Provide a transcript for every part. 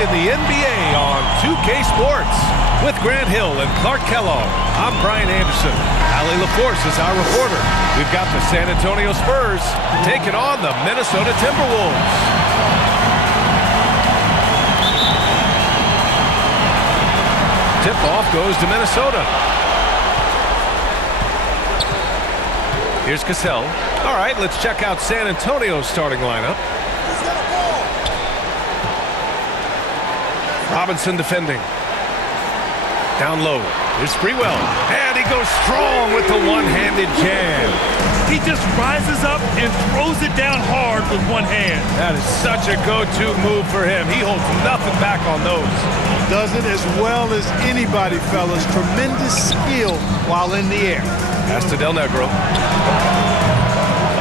in the NBA on 2K Sports. With Grant Hill and Clark Kellogg, I'm Brian Anderson. Allie LaForce is our reporter. We've got the San Antonio Spurs taking on the Minnesota Timberwolves. Tip-off goes to Minnesota. Here's Cassell. All right, let's check out San Antonio's starting lineup. Robinson defending. Down low. Here's Sprewell. And he goes strong with the one-handed jam. He just rises up and throws it down hard with one hand. That is such a go-to move for him. He holds nothing back on those. Does it as well as anybody, fellas. Tremendous skill while in the air. Pass to Del Negro.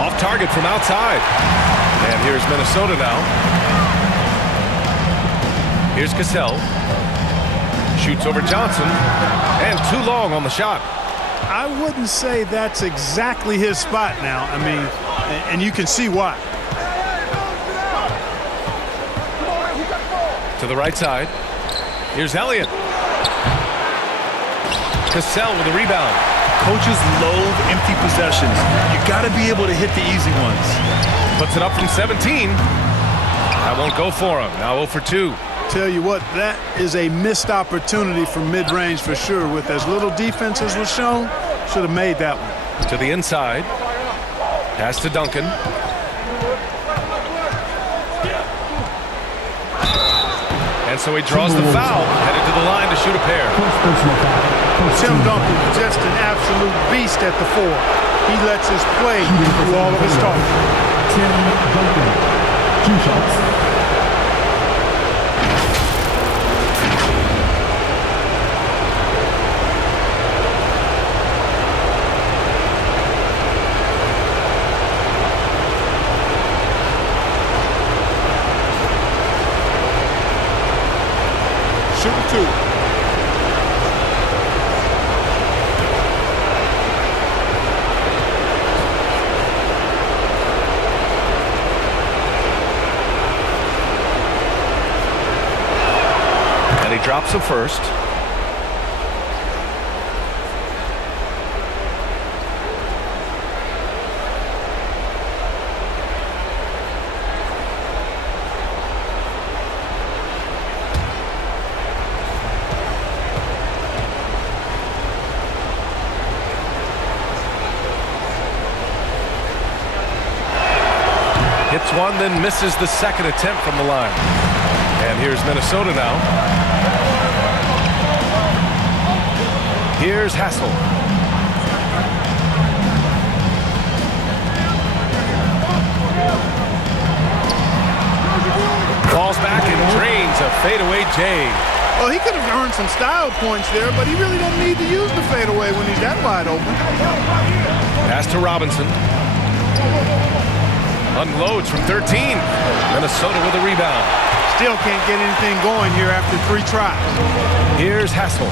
Off target from outside. And here's Minnesota now. Here's Cassell. Shoots over Johnson. And too long on the shot. I wouldn't say that's exactly his spot now. I mean, and you can see why. To the right side. Here's Elliott. Cassell with the rebound. Coaches loathe empty possessions. You got to be able to hit the easy ones. Puts it up from 17. That won't go for him. Now 0 for 2. Tell you what, that is a missed opportunity from mid-range for sure. With as little defense as was shown, should have made that one. To the inside. Pass to Duncan. And so he draws the foul, headed to the line to shoot a pair. Tim Duncan is just an absolute beast at the 4. He lets his play do all of his talking. Tim Duncan, 2 shots. Shooting 2. And he drops the first. Hits one, then misses the second attempt from the line. And here's Minnesota now. Here's Hassel. Falls back and drains a fadeaway J. Well, he could have earned some style points there, but he really doesn't need to use the fadeaway when he's that wide open. Pass to Robinson. Unloads from 13. Minnesota with a rebound. Still can't get anything going here after 3 tries. Here's Hassel.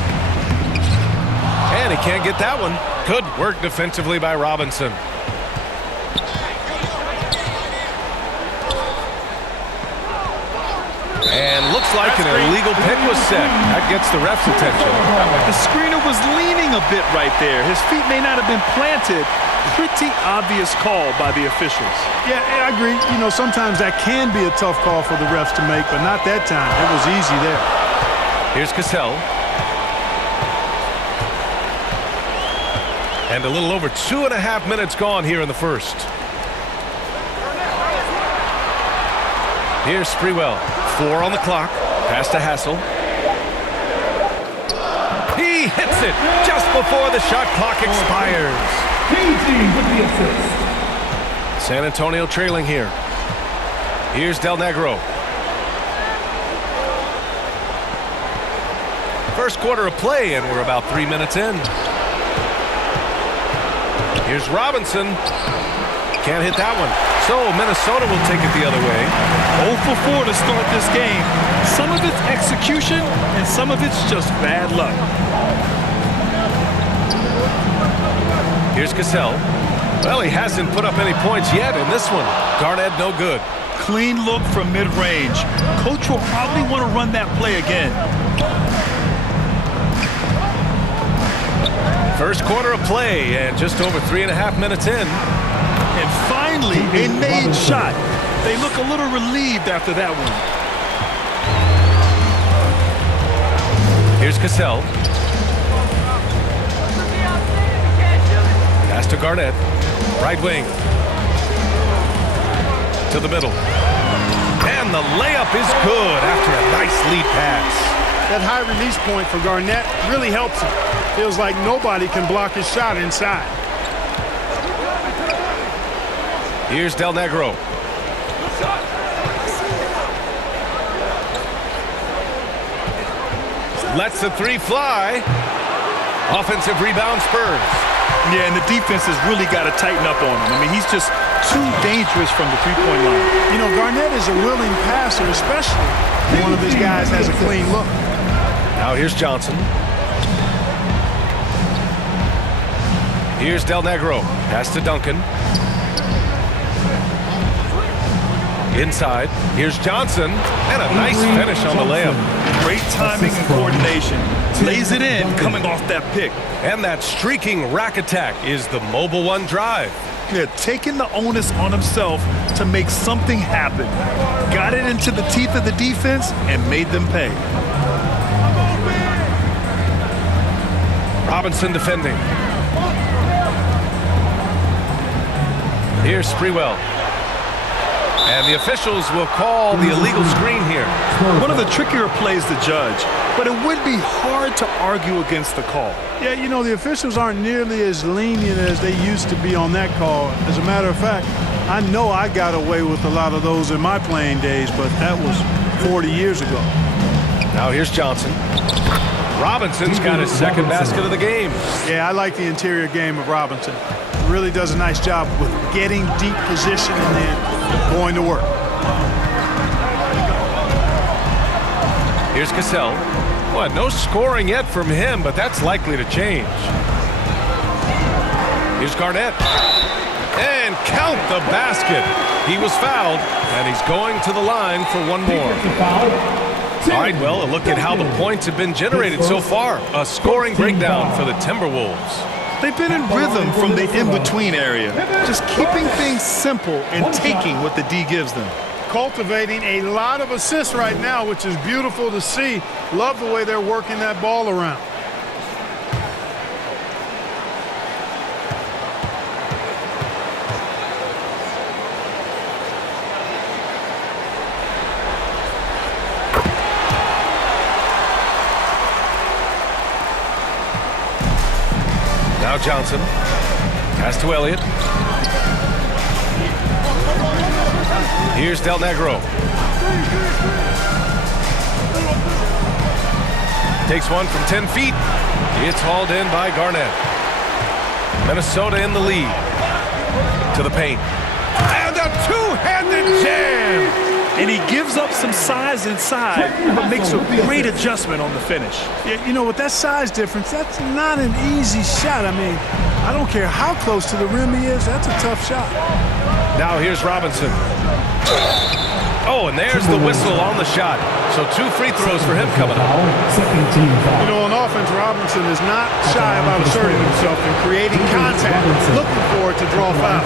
And he can't get that one. Good work defensively by Robinson. And looks like an illegal pick was set. That gets the ref's attention. The screener was leaning a bit right there. His feet may not have been planted. Pretty obvious call by the officials. Yeah, I agree. You know, sometimes that can be a tough call for the refs to make, but not that time. It was easy there. Here's Cassell. And a little over 2.5 minutes gone here in the first. Here's Sprewell. 4 on the clock. Pass to Hassel. He hits it just before the shot clock expires. With the assist. San Antonio trailing here. Here's Del Negro. First quarter of play, and we're about 3 minutes in. Here's Robinson. Can't hit that one. So Minnesota will take it the other way. 0 for 4 to start this game. Some of it's execution, and some of it's just bad luck. Here's Cassell. Well, he hasn't put up any points yet in this one. Garnett, no good. Clean look from mid-range. Coach will probably want to run that play again. First quarter of play and just over 3.5 minutes in. And finally, a made shot. They look a little relieved after that one. Here's Cassell. Pass to Garnett. Right wing. To the middle. And the layup is good after a nice lead pass. That high release point for Garnett really helps him. Feels like nobody can block his shot inside. Here's Del Negro. Lets the three fly. Offensive rebound, Spurs. Yeah, and the defense has really got to tighten up on him. I mean, he's just too dangerous from the three-point line. You know, Garnett is a willing passer, especially when one of his guys has a clean look. Now here's Johnson. Here's Del Negro. Pass to Duncan. Inside. Here's Johnson. And a nice finish on the layup. Great timing and coordination. Lays it in coming off that pick. And that streaking rack attack is the Mobile One drive. Yeah, taking the onus on himself to make something happen. Got it into the teeth of the defense and made them pay. Robinson defending. Here's Sprewell. And the officials will call the illegal screen here. One of the trickier plays to judge, but it would be hard to argue against the call. Yeah, you know, the officials aren't nearly as lenient as they used to be on that call. As a matter of fact, I know I got away with a lot of those in my playing days, but that was 40 years ago. Now here's Johnson. Robinson's got his second basket of the game. Yeah, I like the interior game of Robinson. Really does a nice job with getting deep position and then going to work. Here's Cassell. Well, no scoring yet from him, but that's likely to change. Here's Garnett. And count the basket. He was fouled, and he's going to the line for one more. All right, well, a look at how the points have been generated so far. A scoring breakdown for the Timberwolves. They've been in rhythm from the in-between area, just keeping things simple and taking what the D gives them. Cultivating a lot of assists right now, which is beautiful to see. Love the way they're working that ball around. Now Johnson. Pass to Elliott. Here's Del Negro. Takes one from 10 feet. It's hauled in by Garnett. Minnesota in the lead. To the paint. And a two-handed jam! And he gives up some size inside, but makes a great adjustment on the finish. Yeah, you know, with that size difference, that's not an easy shot. I mean, I don't care how close to the rim he is, that's a tough shot. Now here's Robinson. Oh, and there's the whistle on the shot. So 2 free throws for him coming up. You know, on offense, Robinson is not shy about asserting himself and creating contact, looking for it to draw foul.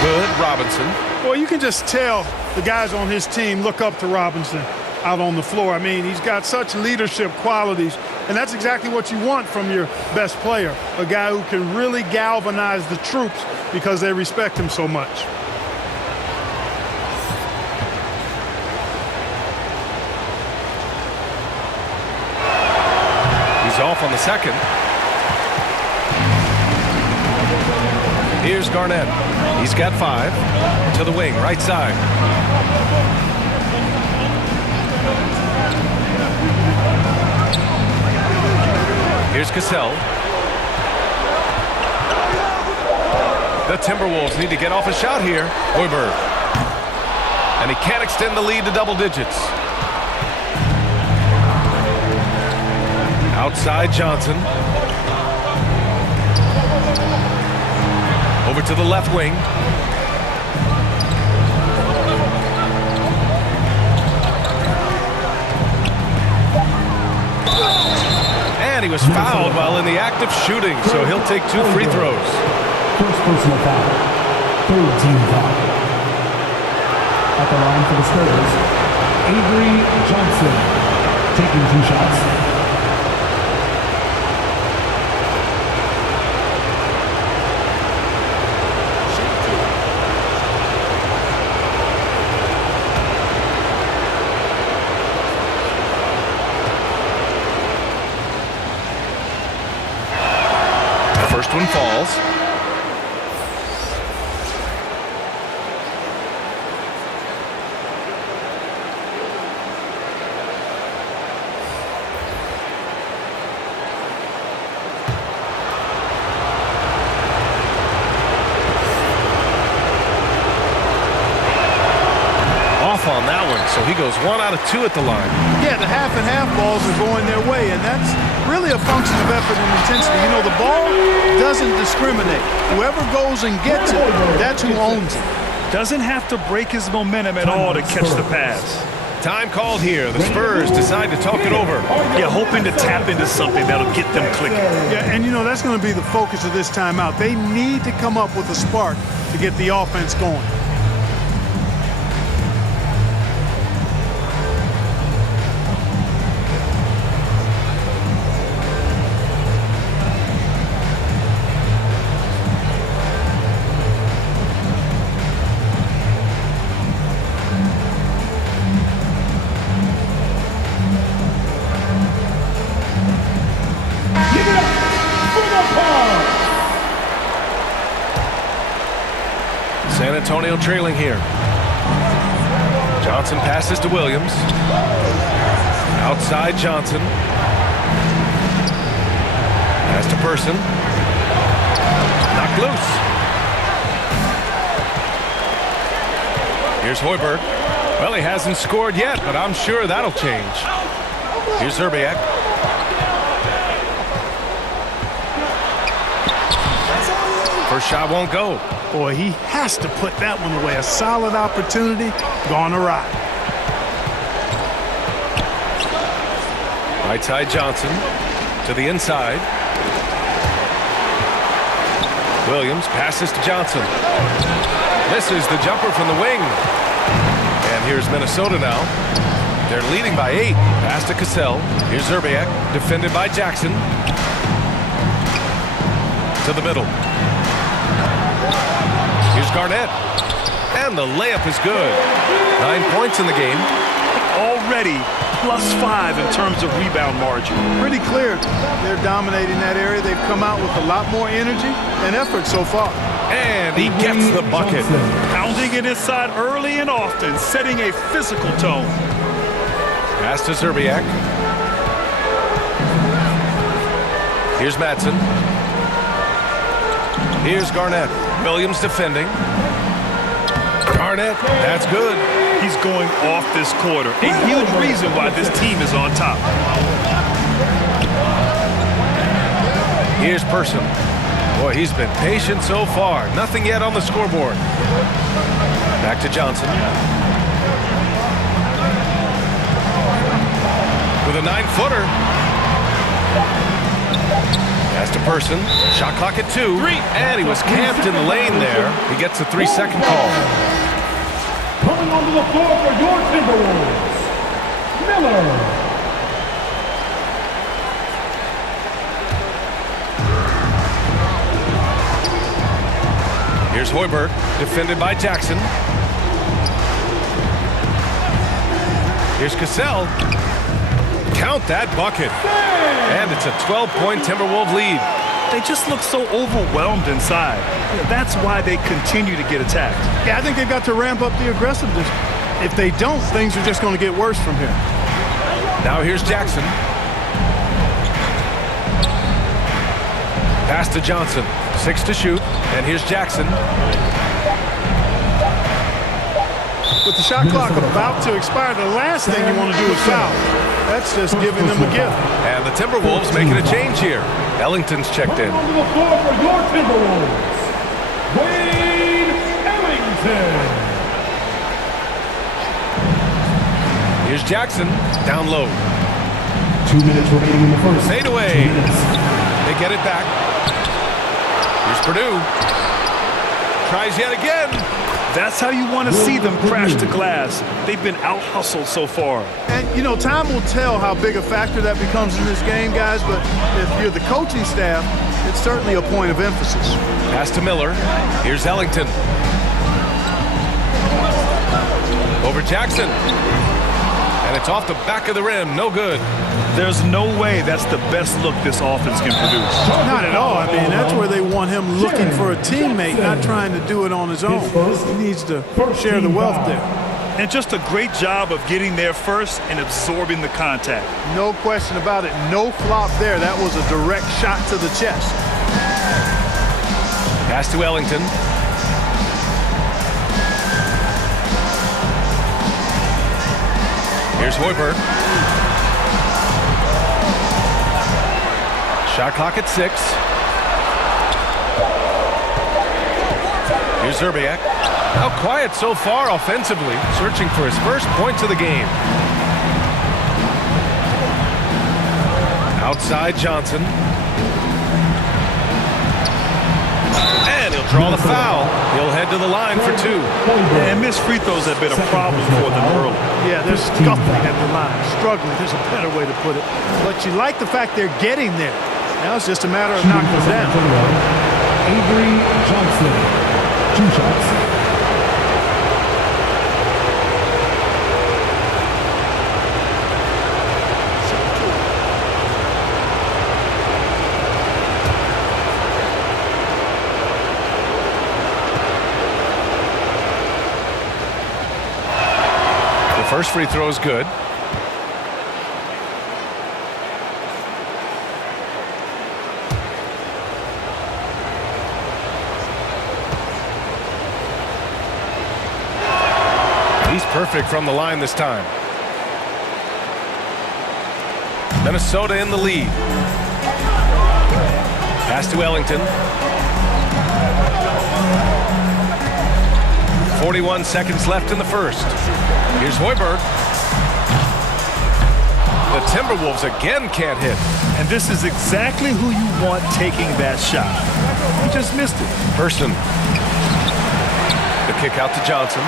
Good, Robinson. Well, you can just tell the guys on his team look up to Robinson out on the floor. I mean, he's got such leadership qualities, and that's exactly what you want from your best player, a guy who can really galvanize the troops because they respect him so much. He's off on the second. Here's Garnett. He's got 5. To the wing, right side. Here's Cassell. The Timberwolves need to get off a shot here. Hoiberg. And he can't extend the lead to double digits. Outside Johnson. Over to the left wing. And he was fouled while in the act of shooting, so he'll take 2 free throws. First personal foul. Third team foul. At the line for the Spurs, Avery Johnson taking 2 shots. First one falls. Off on that one, so he goes 1 out of 2 at the line. Yeah, the half and half balls are going their way, and that's really a function of effort and intensity. You know, the ball doesn't discriminate. Whoever goes and gets it, that's who owns it. Doesn't have to break his momentum at all to catch the pass. Time called here. The Spurs decide to talk it over. Yeah, hoping to tap into something that'll get them clicking. Yeah, and you know, that's going to be the focus of this timeout. They need to come up with a spark to get the offense going. San Antonio trailing here. Johnson passes to Williams. Outside Johnson. Pass to Person. Knocked loose. Here's Hoiberg. Well, he hasn't scored yet, but I'm sure that'll change. Here's Zerbiak. First shot won't go. Boy, he has to put that one away. A solid opportunity gone awry. Right side Johnson to the inside. Williams passes to Johnson. Misses the jumper from the wing. And here's Minnesota now. They're leading by 8. Pass to Cassell. Here's Zerbiak, defended by Jackson. To the middle. Here's Garnett. And the layup is good. 9 points in the game. Already +5 in terms of rebound margin. Pretty clear. They're dominating that area. They've come out with a lot more energy and effort so far. And he gets the bucket. Pounding it inside early and often, setting a physical tone. Pass to Zerbiak. Here's Madsen. Here's Garnett. Williams defending. Garnett, that's good. He's going off this quarter. A huge reason why this team is on top. Here's Person. Boy, he's been patient so far. Nothing yet on the scoreboard. Back to Johnson. With a 9-footer. Pass to Person. Shot clock at 2. And he was camped in the lane there. He gets a 3-second call. Coming onto the floor for your Timberwolves, Miller. Here's Hoiberg, defended by Jackson. Here's Cassell. Count that bucket. And it's a 12-point Timberwolves lead. They just look so overwhelmed inside. That's why they continue to get attacked. Yeah, I think they've got to ramp up the aggressiveness. If they don't, things are just going to get worse from here. Now here's Jackson. Pass to Johnson. 6 to shoot. And here's Jackson. With the shot clock about to expire, the last thing you want to do is foul. That's just giving them a gift. And the Timberwolves making a change here. Ellington's checked in. On the floor for your Timberwolves, Wayne Ellington. Here's Jackson. Down low. 2 minutes remaining in the first. Fade away. 2 minutes. They get it back. Here's Purdue. Tries yet again. That's how you want to see them crash the glass. They've been out-hustled so far. And, you know, time will tell how big a factor that becomes in this game, guys, but if you're the coaching staff, it's certainly a point of emphasis. Pass to Miller. Here's Ellington. Over Jackson. And it's off the back of the rim. No good. There's no way that's the best look this offense can produce. Not at all. I mean, that's where they want him looking for a teammate, not trying to do it on his own. He needs to share the wealth there. And just a great job of getting there first and absorbing the contact. No question about it. No flop there. That was a direct shot to the chest. Pass to Ellington. Here's Hoiberg. Shot clock at 6. Here's Zerbiak. How quiet so far offensively, searching for his first points of the game. Outside Johnson. And he'll draw the foul. He'll head to the line for 2. And missed free throws have been a problem for them early. Yeah, they're scuffling at the line. Struggling, there's a better way to put it. But you like the fact they're getting there. Now it's just a matter of knocking them down. Avery Johnson, 2 shots. First free throw is good. He's perfect from the line this time. Minnesota in the lead. Pass to Ellington. 41 seconds left in the first. Here's Hoiberg. The Timberwolves again can't hit. And this is exactly who you want taking that shot. He just missed it. Person. The kick out to Johnson.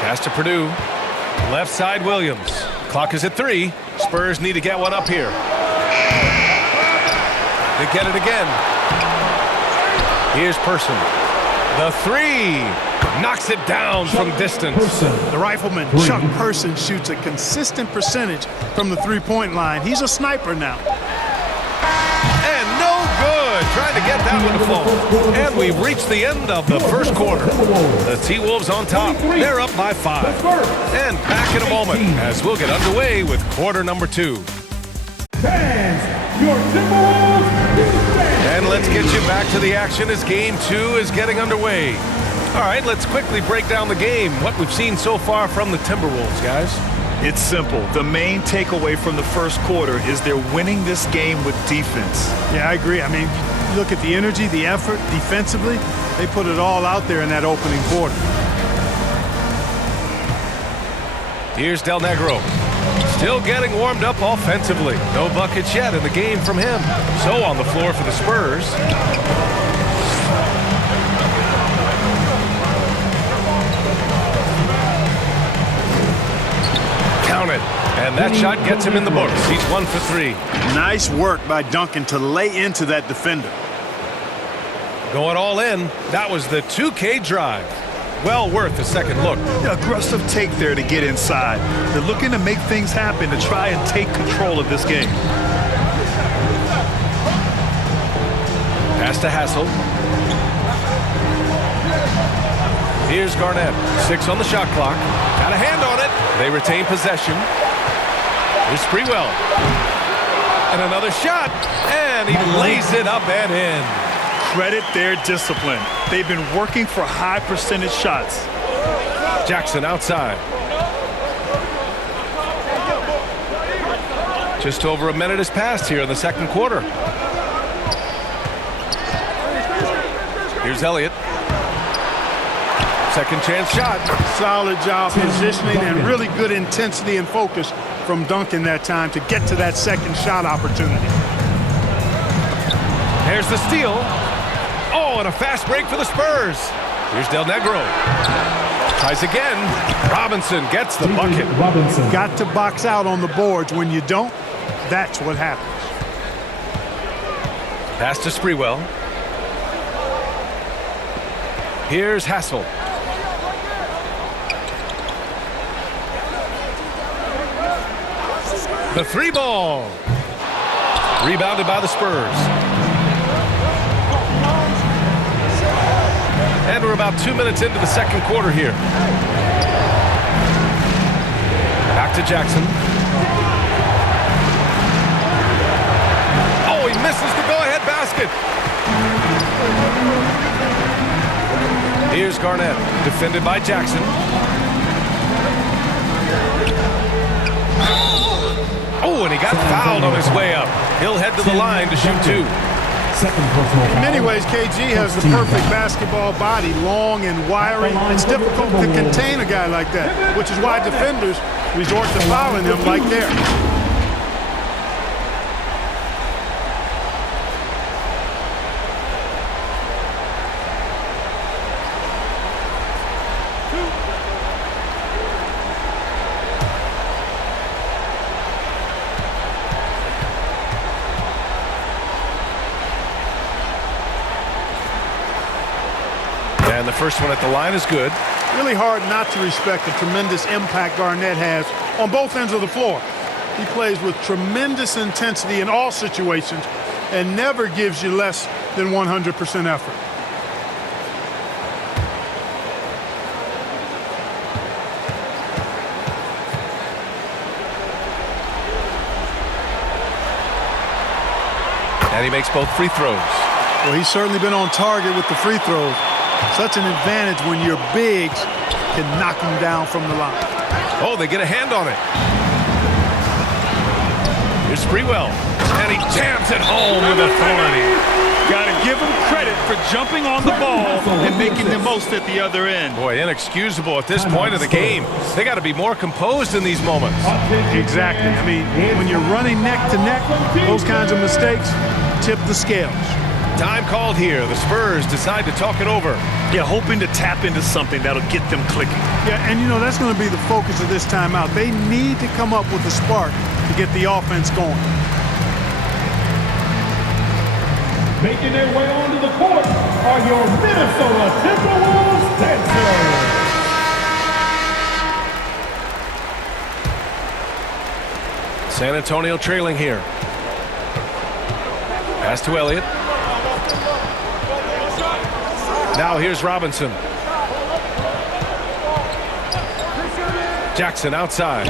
Pass to Purdue. Left side Williams. Clock is at 3. Spurs need to get one up here. They get it again. Here's Person. The 3 knocks it down from distance. The rifleman, Chuck Person, shoots a consistent percentage from the three-point line. He's a sniper now. And no good. Trying to get that one to fall. And we've reached the end of the first quarter. The T-Wolves on top. They're up by 5. And back in a moment as we'll get underway with quarter number 2. Fans, your Timberwolves. And let's get you back to the action as game 2 is getting underway. All right, let's quickly break down the game. What we've seen so far from the Timberwolves, guys. It's simple. The main takeaway from the first quarter is they're winning this game with defense. Yeah, I agree. I mean, look at the energy, the effort defensively. They put it all out there in that opening quarter. Here's Del Negro. Still getting warmed up offensively. No buckets yet in the game from him. So on the floor for the Spurs. Count it. And that shot gets him in the books. He's 1 for 3. Nice work by Duncan to lay into that defender. Going all in. That was the 2K drive. Well worth a second look. Aggressive take there to get inside. They're looking to make things happen to try and take control of this game. Pass to Hassel. Here's Garnett. 6 on the shot clock. Got a hand on it. They retain possession. Here's Sprewell. And another shot. And he lays it up and in. Credit their discipline. They've been working for high percentage shots. Jackson outside. Just over a minute has passed here in the second quarter. Here's Elliott. Second chance shot. Solid job positioning and really good intensity and focus from Duncan that time to get to that second shot opportunity. There's the steal. Oh, and a fast break for the Spurs. Here's Del Negro. Tries again. Robinson gets the bucket. Robinson. Got to box out on the boards. When you don't, that's what happens. Pass to Sprewell. Here's Hassel. The three ball. Rebounded by the Spurs. And we're about 2 minutes into the second quarter here. Back to Jackson. Oh, he misses the go-ahead basket. Here's Garnett, defended by Jackson. Oh, and he got fouled on his way up. He'll head to the line to shoot two. In many ways, KG has the perfect basketball body, long and wiry. It's difficult to contain a guy like that, which is why defenders resort to fouling him like there. And the first one at the line is good. Really hard not to respect the tremendous impact Garnett has on both ends of the floor. He plays with tremendous intensity in all situations and never gives you less than 100% effort. And he makes both free throws. Well, he's certainly been on target with the free throws. Such an advantage when your bigs can knock him down from the line. Oh, they get a hand on it. Here's Sprewell. And he jams it home with authority. Got to give him credit for jumping on the ball and making the most at the other end. Boy, inexcusable at this point of the game. They got to be more composed in these moments. Exactly. I mean, when you're running neck to neck, those kinds of mistakes tip the scales. Time called here. The Spurs decide to talk it over. Yeah, hoping to tap into something that'll get them clicking. Yeah, and you know, that's going to be the focus of this timeout. They need to come up with a spark to get the offense going. Making their way onto the court are your Minnesota Timberwolves dancers. San Antonio trailing here. Pass to Elliott. Now here's Robinson. Jackson outside.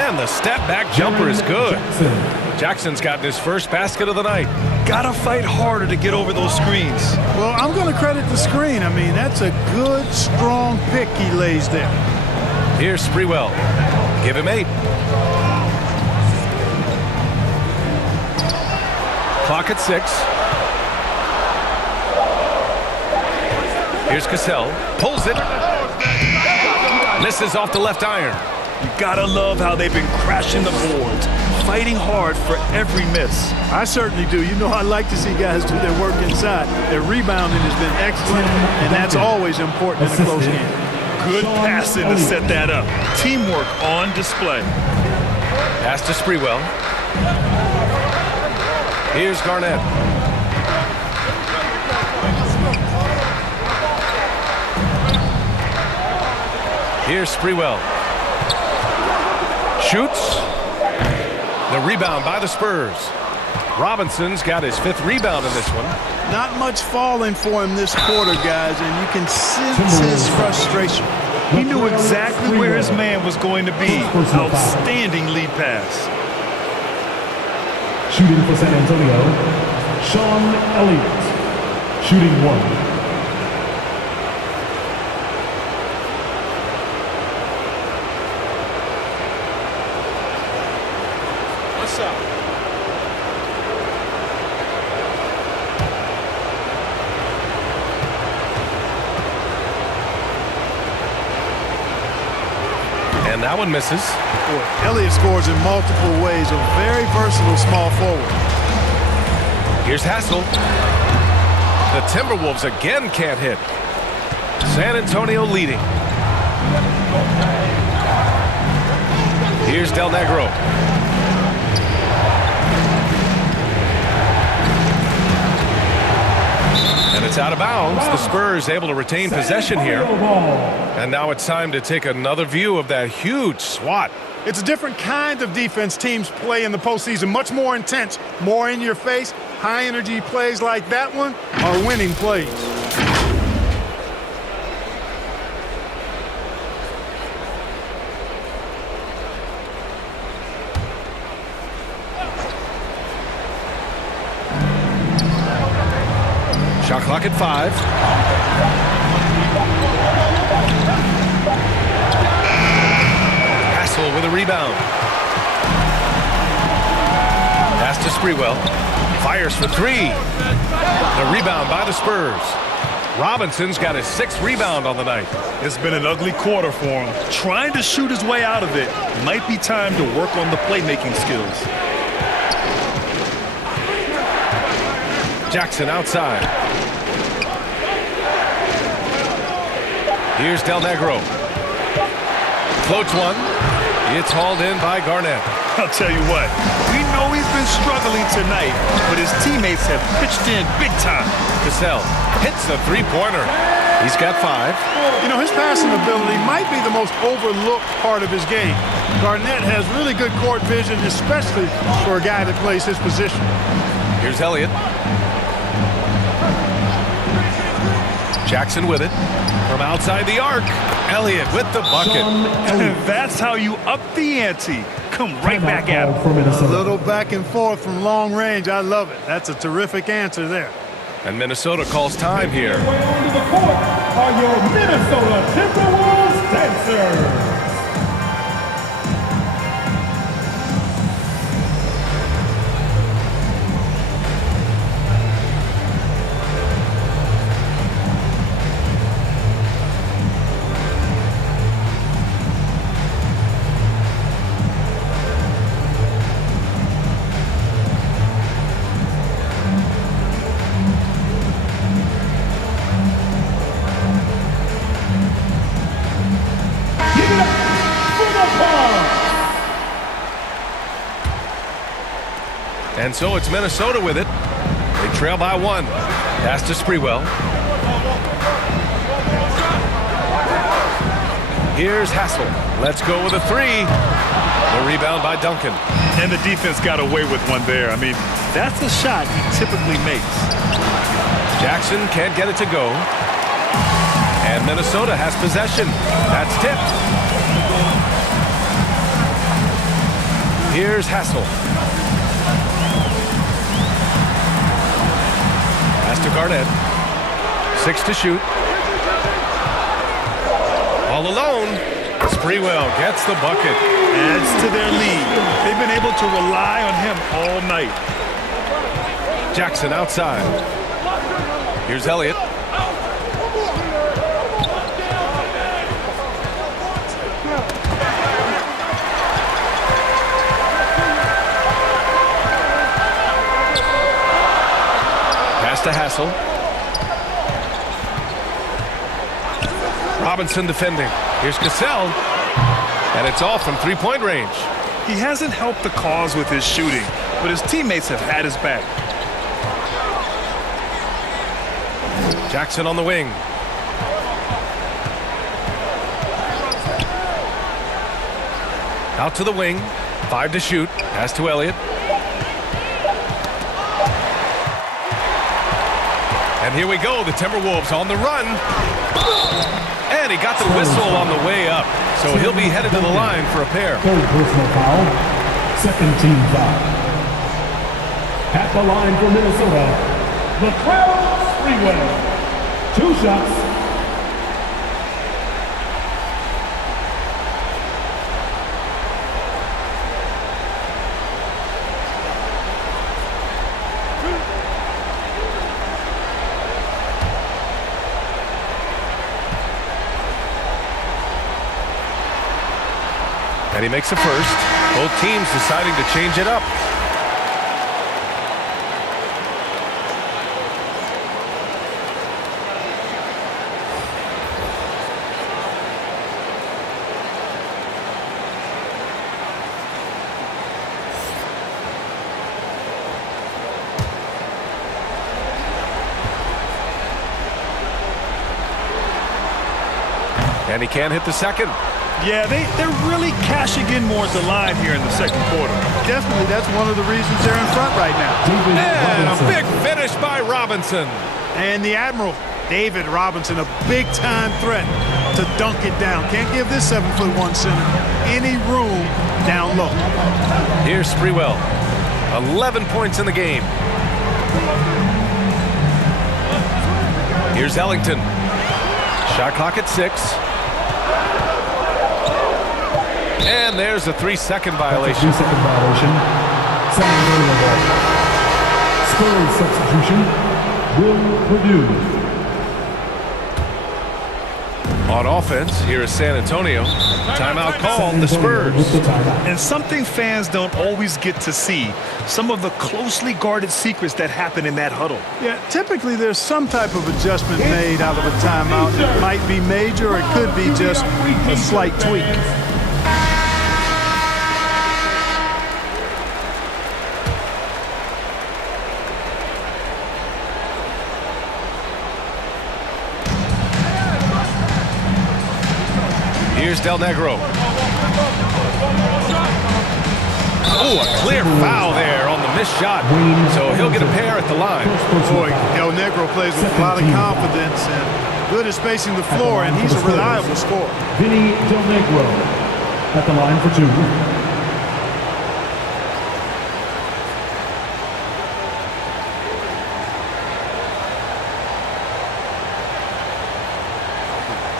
And the step back jumper is good. Jackson's gotten his first basket of the night. Gotta fight harder to get over those screens. Well, I'm going to credit the screen. I mean, that's a good, strong pick he lays there. Here's Sprewell. Give him 8. Clock at 6. Here's Cassell. Pulls it. Misses off the left iron. You gotta love how they've been crashing the boards, fighting hard for every miss. I certainly do. You know, I like to see guys do their work inside. Their rebounding has been excellent, and that's always important in a close game. Good passing to set that up. Teamwork on display. Pass to Sprewell. Here's Garnett. Here's Sprewell. Shoots. The rebound by the Spurs. Robinson's got his 5th rebound in this one. Not much falling for him this quarter, guys, and you can sense his frustration. He knew exactly where his man was going to be. Outstanding lead pass. Shooting for San Antonio, Sean Elliott. Shooting 1. What's up? And that one misses. Elliott scores in multiple ways. A very versatile small forward. Here's Hassel. The Timberwolves again can't hit. San Antonio leading. Here's Del Negro. And it's out of bounds. The Spurs able to retain possession here. And now it's time to take another view of that huge swat. It's a different kind of defense teams play in the postseason. Much more intense, more in your face. High energy plays like that one are winning plays. Shot clock at 5. Hassel with a rebound. Pass to Sprewell. Fires for 3. The rebound by the Spurs. Robinson's got his 6th rebound on the night. It's been an ugly quarter for him. Trying to shoot his way out of it. Might be time to work on the playmaking skills. Jackson outside. Here's Del Negro. Floats one. It's hauled in by Garnett. I'll tell you what, we know he's been struggling tonight, but his teammates have pitched in big time. Cassell hits the three-pointer. He's got 5. You know, his passing ability might be the most overlooked part of his game. Garnett has really good court vision, especially for a guy that plays his position. Here's Elliott. Jackson with it. From outside the arc, Elliott with the bucket. That's how you up the ante. Come right back at him. A little back and forth from long range. I love it. That's a terrific answer there. And Minnesota calls time here. Way onto the court are your Minnesota Timberwolves dancers. And so it's Minnesota with it. They trail by 1. Pass to Sprewell. Here's Hassel. Let's go with a 3. The rebound by Duncan. And the defense got away with one there. I mean, that's a shot he typically makes. Jackson can't get it to go. And Minnesota has possession. That's tipped. Here's Hassel. Pass to Garnett. 6 to shoot. All alone. Sprewell gets the bucket. Adds to their lead. They've been able to rely on him all night. Jackson outside. Here's Elliott. Pass to Hassel. Robinson defending. Here's Cassell. And it's off from three-point range. He hasn't helped the cause with his shooting, but his teammates have had his back. Jackson on the wing. Out to the wing. 5 to shoot. Pass to Elliott. And here we go. The Timberwolves on the run. And And he got the whistle on the way up, so he'll be headed to the line for a pair. Third personal foul. Second team foul. At the line for Minnesota, the Freeway. 2 shots. And he makes a first. Both teams deciding to change it up. And he can't hit the second. Yeah, they're really cashing in more at the line here in the second quarter. Definitely, that's one of the reasons they're in front right now. And a big finish by Robinson. And the Admiral, David Robinson, a big-time threat to dunk it down. Can't give this 7'1" center any room down low. Here's Sprewell. 11 points in the game. Here's Ellington. Shot clock at 6. And there's a 3-second violation. 3-second violation. San Antonio Spurs substitution. Will Purdue. On offense, here is San Antonio. Timeout call, the Spurs. And something fans don't always get to see, some of the closely guarded secrets that happen in that huddle. Yeah, typically there's some type of adjustment made out of a timeout. It might be major, or it could be just a slight tweak. Here's Del Negro. Oh, a clear foul there on the missed shot. So he'll get a pair at the line. Boy, Del Negro plays with a lot of confidence and good at spacing the floor, and he's a reliable scorer. Vinny Del Negro at the line for 2.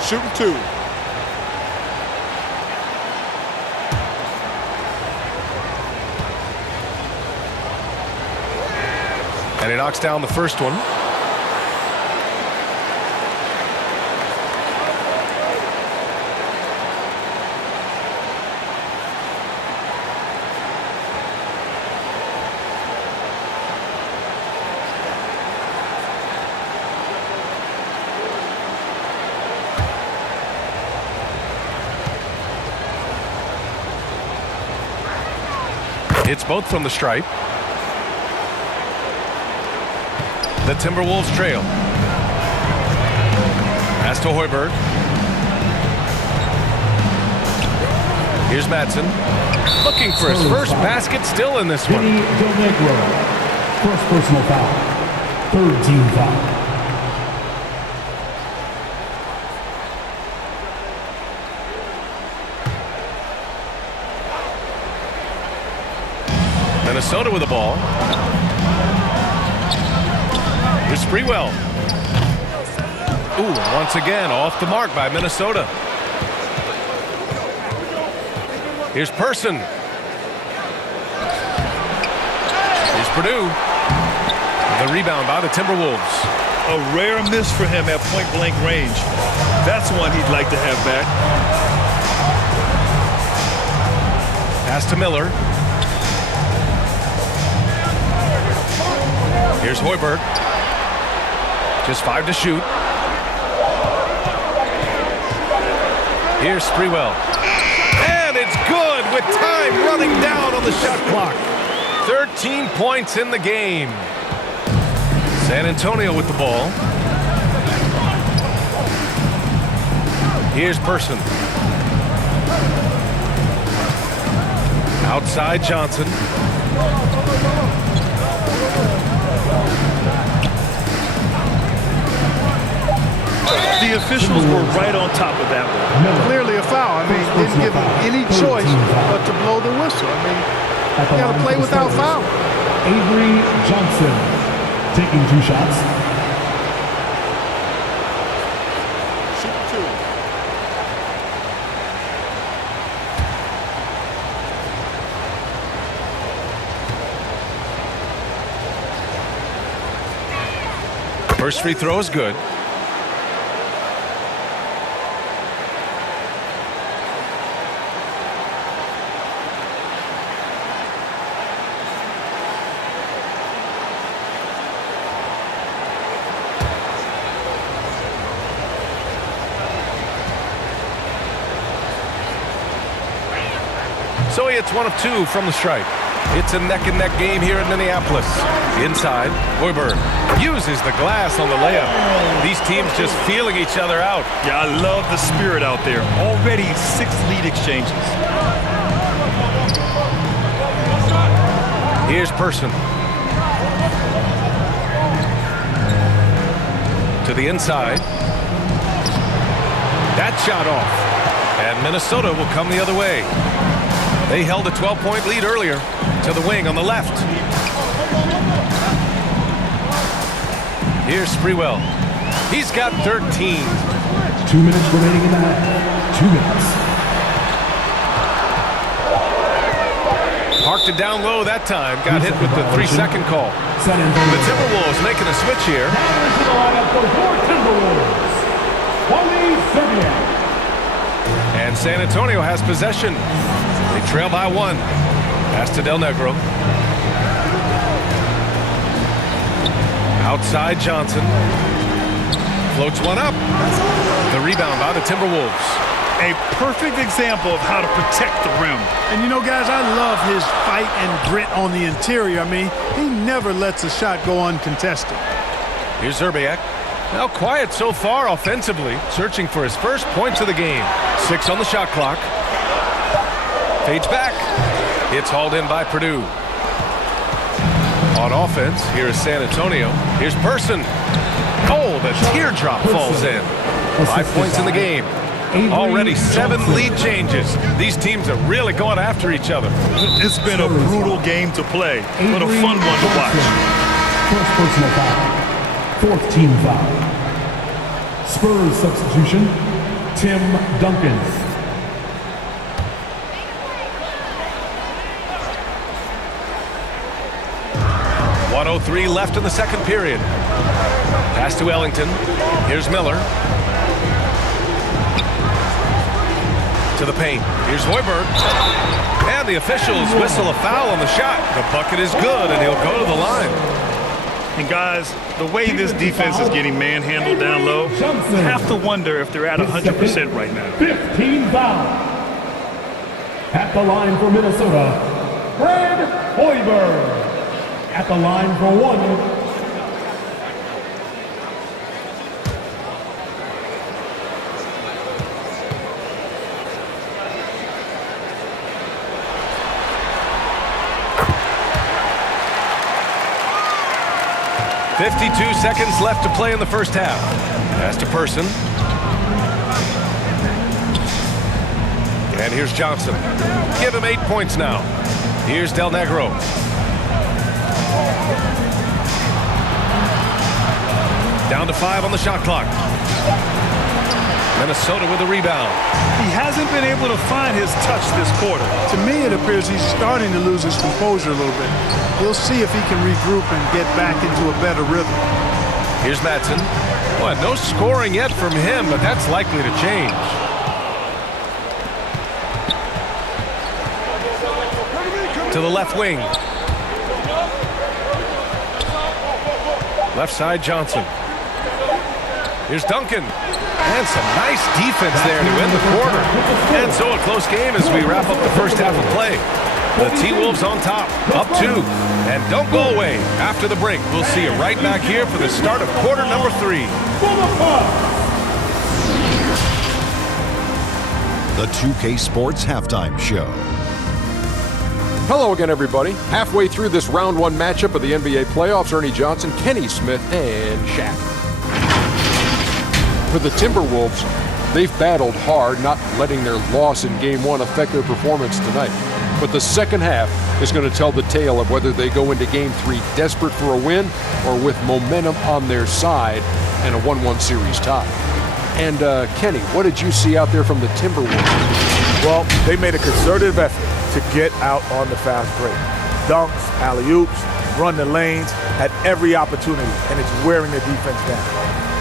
Shooting 2. And he knocks down the first one. It's both from the stripe. The Timberwolves trail. Pass to Hoiberg. Here's Madsen. Looking for his first basket, still in this one. Vinny Del Negro. First personal foul. Third team foul. Minnesota with the ball. Here's Sprewell. Ooh, once again, off the mark by Minnesota. Here's Person. Here's Purdue. The rebound by the Timberwolves. A rare miss for him at point-blank range. That's one he'd like to have back. Pass to Miller. Here's Hoiberg. Just 5 to shoot. Here's Sprewell. And it's good with time running down on the shot clock. 13 points in the game. San Antonio with the ball. Here's Person. Outside Johnson. The officials were right on top of that one. Clearly a foul. I mean, didn't give him any choice but to blow the whistle. I mean, you got to play without foul. Avery Johnson taking 2 shots. First free throw is good. So he hits 1 of 2 from the stripe. It's a neck-and-neck game here in Minneapolis. Inside, Hoiberg uses the glass on the layup. These teams just feeling each other out. Yeah, I love the spirit out there. Already 6 lead exchanges. Here's Person. To the inside. That shot off. And Minnesota will come the other way. They held a 12-point lead earlier. To the wing on the left. Here's Sprewell. He's got 13. 2 minutes remaining in the half. 2 minutes. Parked it down low that time. Got hit with the 3-second call. San Antonio. The Timberwolves making a switch here. Now into the lineup for your Timberwolves. Wally Serbiak. And San Antonio has possession. They trail by 1. Pass to Del Negro. Outside Johnson. Floats one up. The rebound by the Timberwolves. A perfect example of how to protect the rim. And you know, guys, I love his fight and grit on the interior. I mean, he never lets a shot go uncontested. Here's Zerbiak. Now quiet so far offensively. Searching for his first points of the game. 6 on the shot clock. Fades back. It's hauled in by Purdue. On offense, here is San Antonio. Here's Person. Oh, the teardrop falls in. 5 points in the game. Already 7 lead changes. These teams are really going after each other. It's been a brutal game to play, but a fun one to watch. First personal foul. 4th team foul. Spurs substitution, Tim Duncan. .103 left in the second period. Pass to Ellington. Here's Miller. To the paint. Here's Hoiberg. And the officials whistle a foul on the shot. The bucket is good, and he'll go to the line. And guys, the way this defense is getting manhandled down low, I have to wonder if they're at 100% right now. 15 foul. At the line for Minnesota, Fred Hoiberg. At the line for 1. .52 seconds left to play in the first half. Pass to Person. And here's Johnson. Give him 8 points now. Here's Del Negro. Down to 5 on the shot clock. Minnesota with a rebound. He hasn't been able to find his touch this quarter. To me, it appears he's starting to lose his composure a little bit. We'll see if he can regroup and get back into a better rhythm. Here's Madsen. Well, no scoring yet from him, but that's likely to change. To the left wing. Left side, Johnson. Here's Duncan. And some nice defense there to end the quarter. And so a close game as we wrap up the first half of play. The T-Wolves on top, up 2. And don't go away. After the break, we'll see you right back here for the start of quarter number 3. The 2K Sports Halftime Show. Hello again, everybody. Halfway through this round 1 matchup of the NBA playoffs, Ernie Johnson, Kenny Smith, and Shaq. For the Timberwolves, they've battled hard, not letting their loss in Game 1 affect their performance tonight. But the second half is going to tell the tale of whether they go into Game 3 desperate for a win or with momentum on their side and a 1-1 series tie. And Kenny, what did you see out there from the Timberwolves? Well, they made a concerted effort to get out on the fast break. Dunks, alley-oops, run the lanes, had every opportunity, and it's wearing the defense down.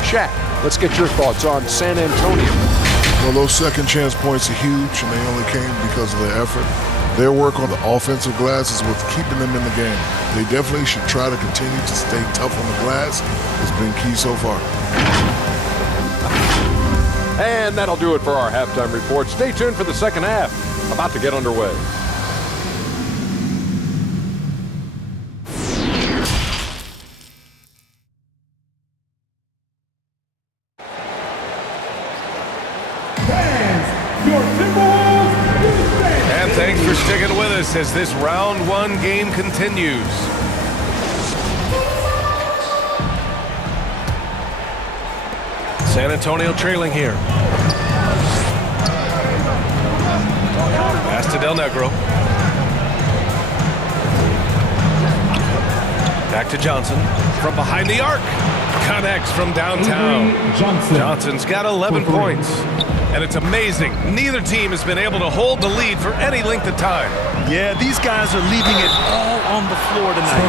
Shaq, let's get your thoughts on San Antonio. Well, those second chance points are huge, and they only came because of their effort. Their work on the offensive glass is what's keeping them in the game. They definitely should try to continue to stay tough on the glass. It's been key so far. And that'll do it for our halftime report. Stay tuned for the second half. About to get underway. And thanks for sticking with us as this round 1 game continues. San Antonio trailing here. Pass to Del Negro. Back to Johnson. From behind the arc. Connects from downtown. Johnson's got 11 points. And it's amazing. Neither team has been able to hold the lead for any length of time. Yeah, these guys are leaving it all on the floor tonight.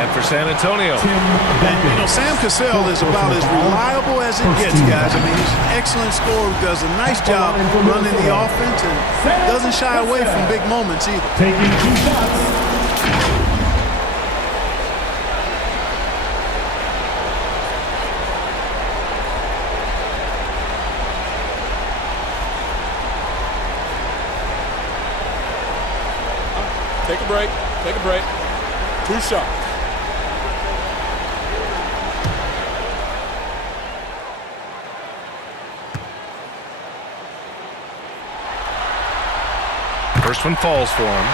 And for San Antonio. And, Sam Cassell is about as reliable as it gets, guys. I mean, he's an excellent scorer, does a nice job running the offense, and doesn't shy away from big moments either. Taking 2 shots. Take a break. Take a break. 2 shots. First one falls for him.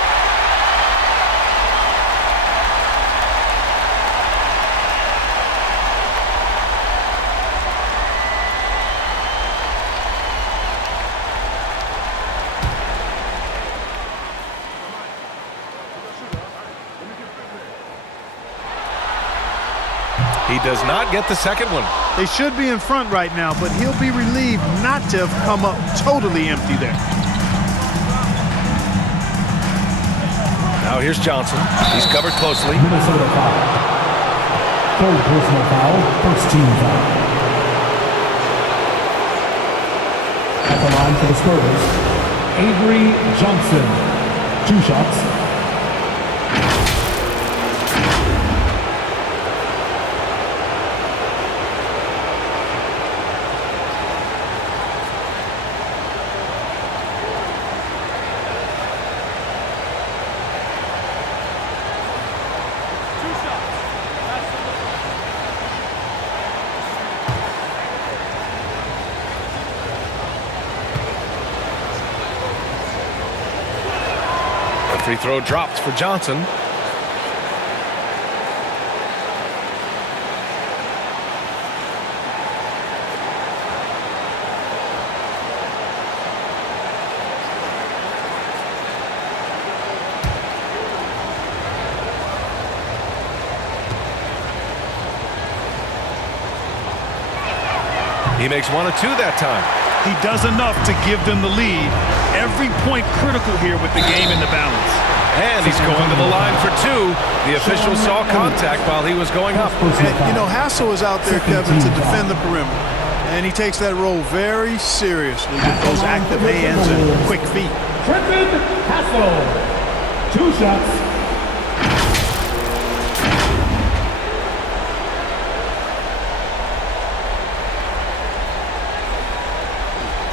He does not get the second one. They should be in front right now, but he'll be relieved not to have come up totally empty there. Now here's Johnson. He's covered closely. Minnesota foul. 3rd personal foul, 1st team foul. At the line for the Spurs, Avery Johnson. 2 shots. Free throw dropped for Johnson. He makes 1 of 2 that time. He does enough to give them the lead. Every point critical here with the game in the balance. And he's going to the line for 2. The official saw contact while he was going up. And, Hassel is out there, Kevin, to defend the perimeter. And he takes that role very seriously with those active hands and quick feet. Trenton Hassel. 2 shots.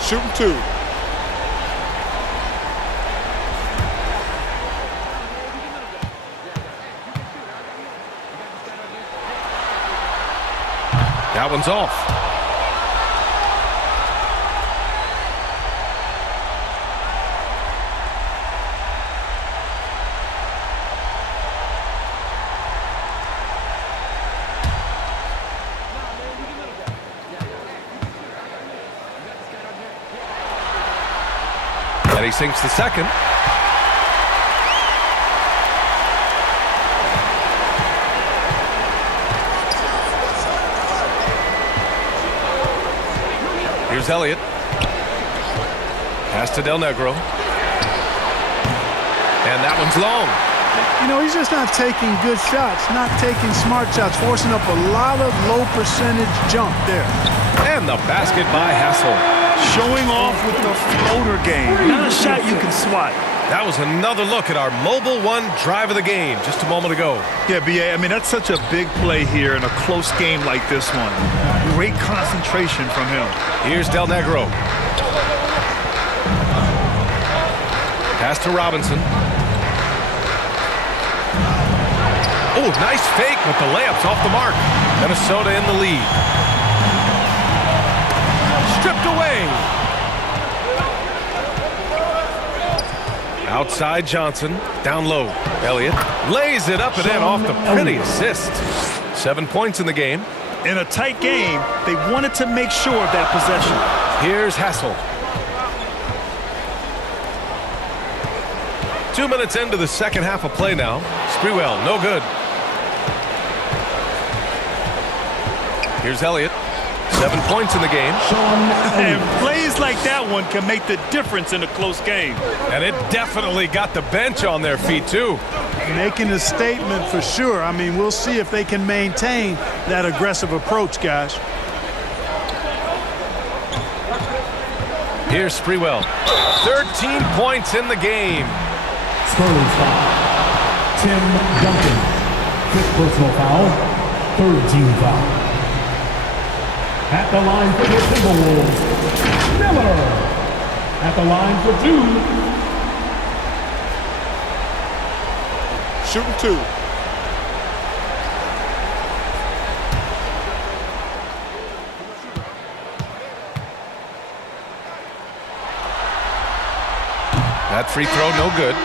Shooting 2. That one's off. He sinks the second. Here's Elliott. Pass to Del Negro. And that one's long. You know, he's just not taking good shots, not taking smart shots, forcing up a lot of low percentage jump there. And the basket by Hassel. Showing off with the floater game. Not a shot you can swat. That was another look at our Mobile One drive of the game just a moment ago. Yeah, B.A., I mean, that's such a big play here in a close game like this one. Great concentration from him. Here's Del Negro. Pass to Robinson. Oh, nice fake, but the layup's off the mark. Minnesota in the lead. Stripped away. Outside Johnson, down low. Elliott lays it up and in off the pretty assist. 7 points in the game. In a tight game, they wanted to make sure of that possession. Here's Hassel. 2 minutes into the second half of play now. Sprewell, no good. Here's Elliott. 7 points in the game. And plays like that one can make the difference in a close game. And it definitely got the bench on their feet, too. Making a statement for sure. I mean, we'll see if they can maintain that aggressive approach, guys. Here's Sprewell. 13 points in the game. Spurs foul. Tim Duncan. 5th personal foul. 3rd team foul. At the line for the Timberwolves, Miller. At the line for 2. Shooting 2. That free throw, no good.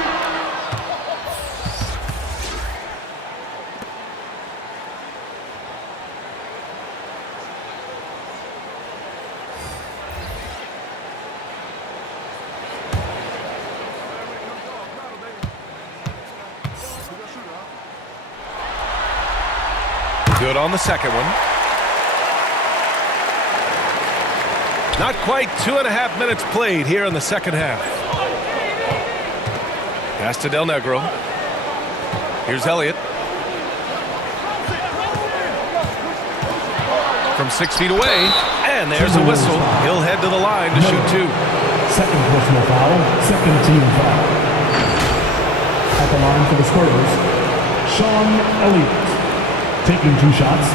Good on the second one. Not quite 2.5 minutes played here in the second half. Pass to Del Negro. Here's Elliott. From 6 feet away. And there's a whistle. He'll head to the line to shoot 2. 2nd personal foul. 2nd team foul. At the line for the Spurs, Sean Elliott. Taking 2 shots.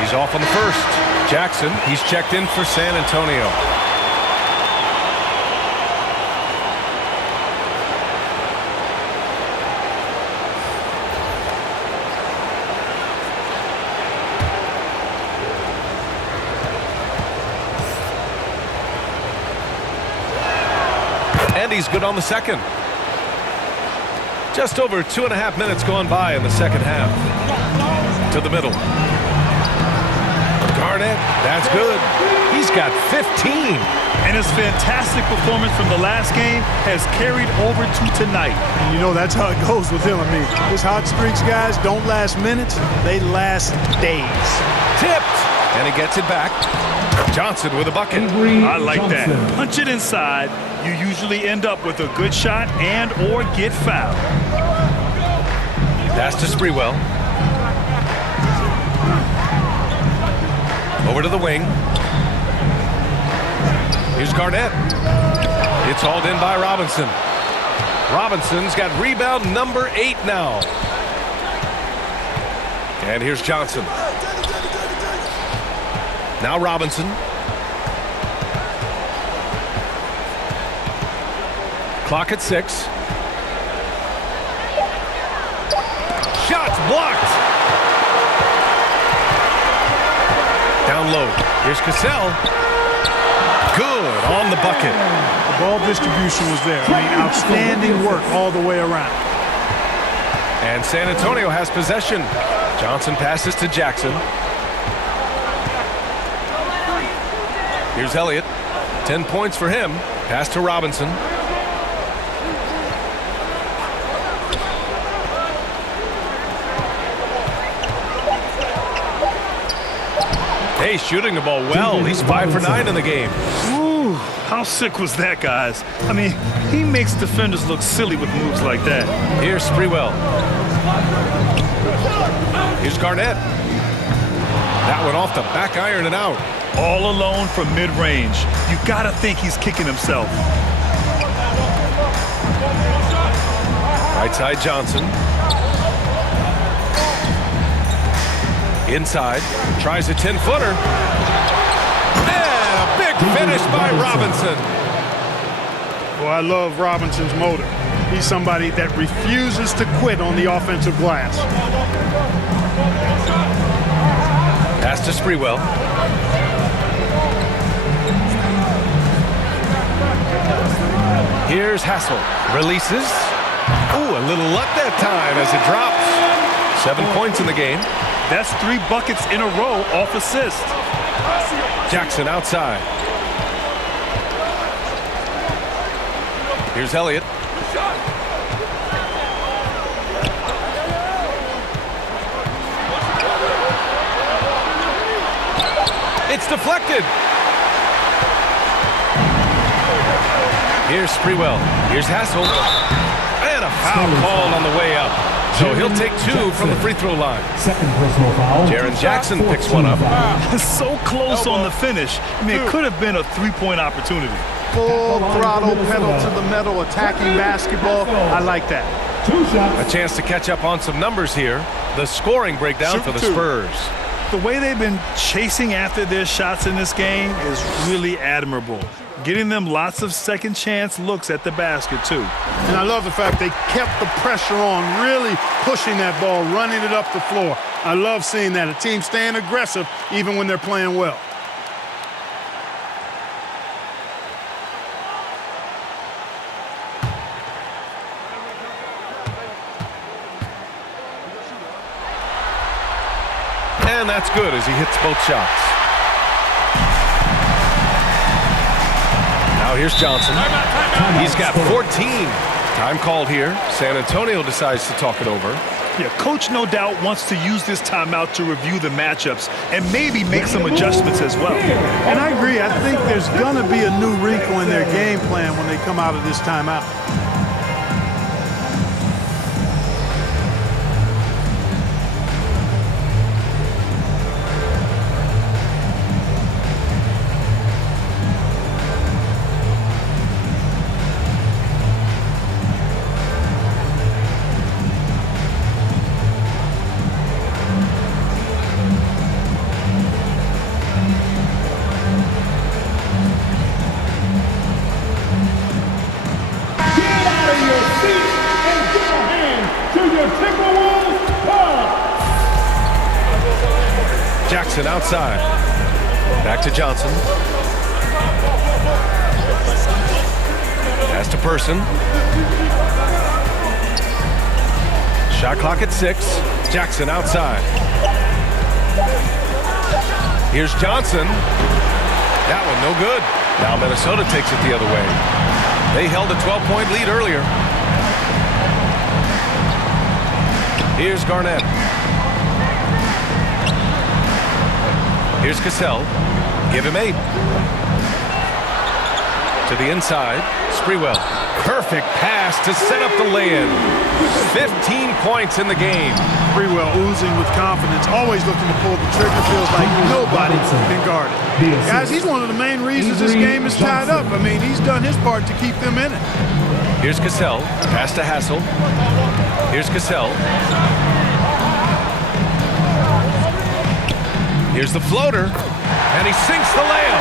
He's off on the first. Jackson, he's checked in for San Antonio. And he's good on the second. Just over 2.5 minutes gone by in the second half. To the middle. Garnett, that's good. He's got 15. And his fantastic performance from the last game has carried over to tonight. And you know, that's how it goes with him. I mean, his hot streaks, guys, don't last minutes. They last days. Tipped. And he gets it back. Johnson with a bucket. I like that. Punch it inside. You usually end up with a good shot and or get fouled. Pass to Sprewell. Over to the wing. Here's Garnett. It's hauled in by Robinson. Robinson's got rebound number 8 now. And here's Johnson. Now Robinson. Clock at 6. shot's blocked. Down low. Here's Cassell. Good on the bucket. The ball distribution was there. I mean, outstanding work all the way around. And San Antonio has possession. Johnson passes to Jackson. Here's Elliott. 10 points for him. Pass to Robinson. Hey, shooting the ball well. He's 5 for 9 in the game. Ooh, how sick was that, guys? I mean, he makes defenders look silly with moves like that. Here's Sprewell. Here's Garnett. That one off the back iron and out. All alone from mid-range. You gotta think he's kicking himself. Right side Johnson. Inside, tries a 10-footer. And a big finish by Robinson. Well, I love Robinson's motor. He's somebody that refuses to quit on the offensive glass. Pass to Sprewell. Here's Hassel. Releases. Ooh, a little luck that time as it drops. 7 points in the game. That's 3 buckets in a row off assist. Jackson outside. Here's Elliott. It's deflected. Here's Sprewell. Here's Hassel. And a foul called on the way up. So he'll take 2 from the free throw line. Second personal foul. Jaren Jackson picks one up. So close on the finish. I mean, it could have been a 3-point opportunity. Full throttle, pedal to the metal, attacking basketball. I like that. 2 shots. A chance to catch up on some numbers here. The scoring breakdown for the Spurs. The way they've been chasing after their shots in this game is really admirable. Getting them lots of second chance looks at the basket, too. And I love the fact they kept the pressure on, really pushing that ball, running it up the floor. I love seeing that. A team staying aggressive even when they're playing well. And that's good as he hits both shots. Now here's Johnson. He's got 14. Time called here. San Antonio decides to talk it over. Yeah, coach no doubt wants to use this timeout to review the matchups and maybe make some adjustments as well. And I agree. I think there's going to be a new wrinkle in their game plan when they come out of this timeout. Jackson outside. Back to Johnson. Pass to Person. Shot clock at 6. Jackson outside. Here's Johnson. That one no good. Now Minnesota takes it the other way. They held a 12-point lead earlier. Here's Garnett. Here's Cassell. Give him 8. To the inside. Sprewell. Perfect pass to set up the lay-in. 15 points in the game. Sprewell oozing with confidence, always looking to pull the trigger. Feels like nobody can guard it. Guys, he's one of the main reasons this game is tied up. I mean, he's done his part to keep them in it. Here's Cassell. Pass to Hassel. Here's Cassell. Here's the floater. And he sinks the layup.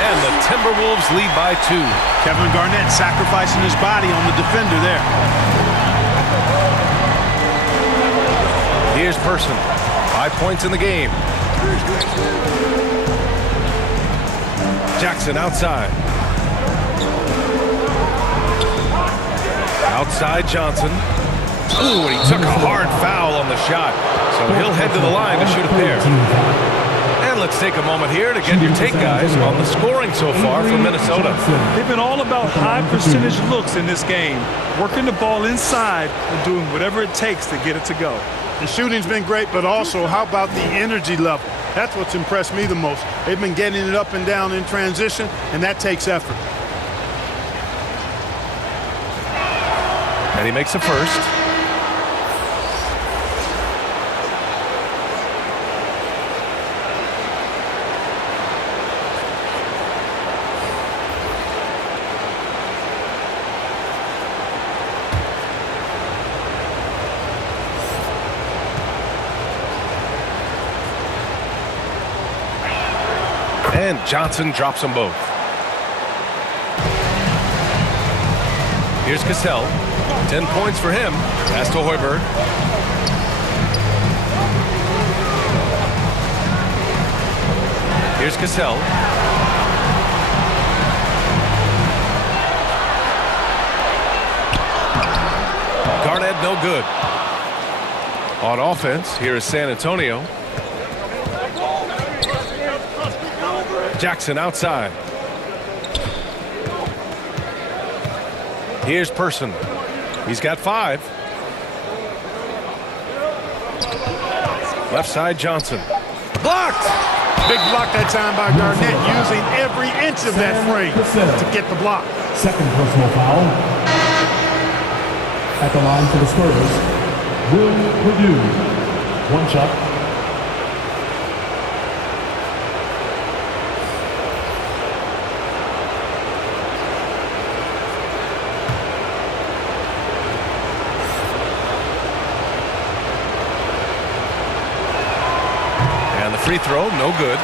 And the Timberwolves lead by 2. Kevin Garnett sacrificing his body on the defender there. Here's Person. 5 points in the game. Jackson outside. Outside Johnson. Ooh, and he took a hard foul on the shot. So he'll head to the line to shoot a pair. And let's take a moment here to get your take, guys, on the scoring so far for Minnesota. They've been all about high percentage looks in this game, working the ball inside and doing whatever it takes to get it to go. The shooting's been great, but also how about the energy level? That's what's impressed me the most. They've been getting it up and down in transition, and that takes effort. And he makes a first. And Johnson drops them both. Here's Cassell. 10 points for him. Pass to Hoiberg. Here's Cassell. Garnett, no good. On offense, here is San Antonio. Jackson outside. Here's Person. He's got 5. Left side Johnson. Blocked! Big block that time by Garnett, using every inch of that frame to get the block. Second personal foul. At the line for the Spurs, Will Perdue. 1 shot. Free throw, no good.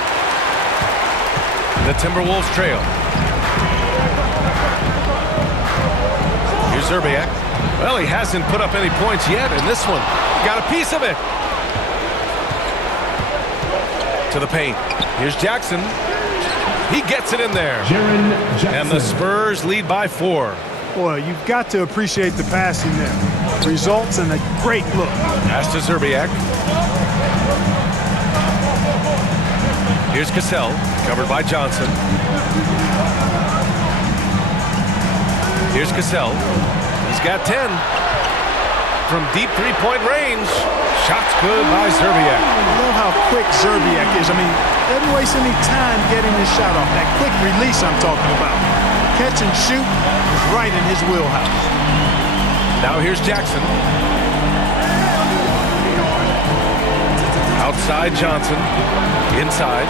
The Timberwolves trail. Here's Zerbiak. Well, he hasn't put up any points yet in this one. Got a piece of it. To the paint. Here's Jackson. He gets it in there. And the Spurs lead by 4. Boy, you've got to appreciate the passing there. Results in a great look. Pass to Zerbiak. Here's Cassell, covered by Johnson. Here's Cassell. He's got 10. From deep three-point range. Shot's good by Zerbiak. I love how quick Zerbiak is. I mean, doesn't waste any time getting his shot off. That quick release I'm talking about. Catch and shoot is right in his wheelhouse. Now here's Jackson. Outside Johnson. Inside.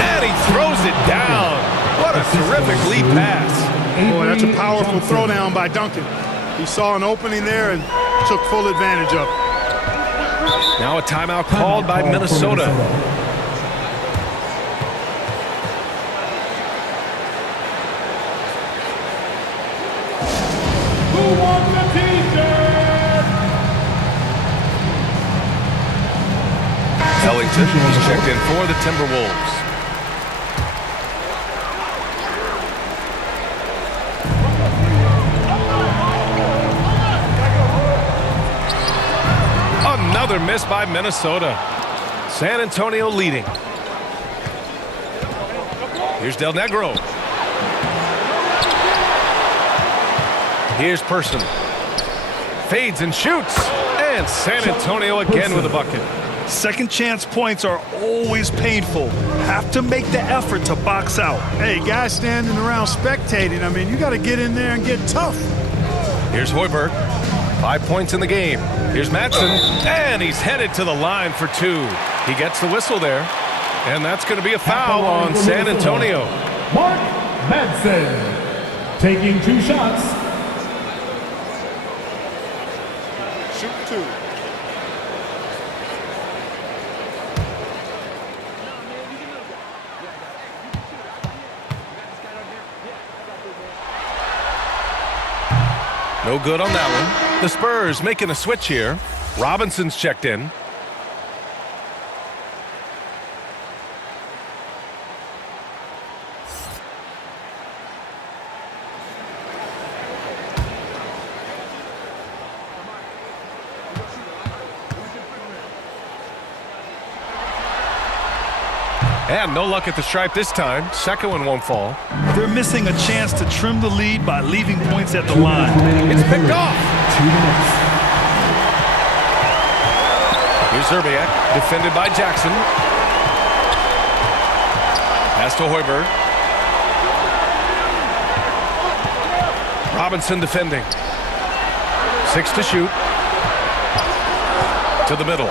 And he throws it down. What a terrific lead pass. Boy, that's a powerful throwdown by Duncan. He saw an opening there and took full advantage of it. Now a timeout called by Minnesota. Who wants the t-shirt? Ellington is checked in for the Timberwolves. Another miss by Minnesota. San Antonio leading. Here's Del Negro. Here's Person. Fades and shoots. And San Antonio again with a bucket. Second chance points are always painful. Have to make the effort to box out. Hey, guys standing around spectating, I mean, you got to get in there and get tough. Here's Hoiberg. 5 points in the game. Here's Madsen. And he's headed to the line for 2. He gets the whistle there. And that's going to be a foul on San Antonio. Mark Madsen taking 2 shots. Shoot 2. No good on that one. The Spurs making a switch here. Robinson's checked in. And no luck at the stripe this time. Second one won't fall. They're missing a chance to trim the lead by leaving points at the line. It's picked off. 2 minutes. Here's Zerbiak, defended by Jackson. Pass to Hoiberg. Robinson defending. 6 to shoot. To the middle.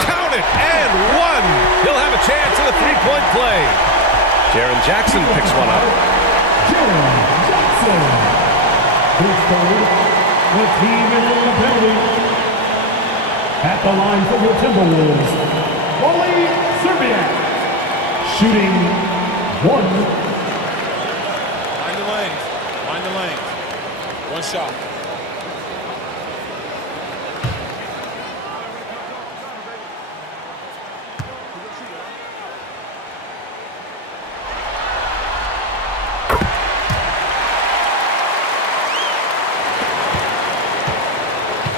Count it, and 1. He'll have a chance in a three-point play. Jaren Jackson picks one up. Jaren Jackson. His third. The team is in the building. At the line for the Timberwolves, Wally Zerbiak. Shooting 1. Mind the lanes. Mind the lanes. One shot.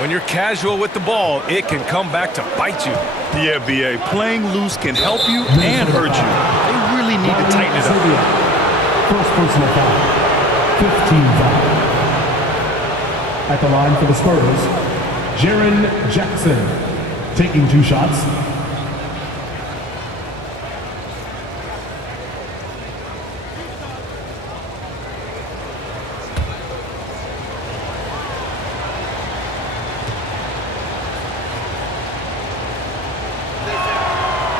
When you're casual with the ball, it can come back to bite you. Yeah, B.A. Playing loose can help you and hurt you. They really need to tighten it up. First personal foul. 15 foul. At the line for the Spurs, Jaren Jackson taking 2 shots.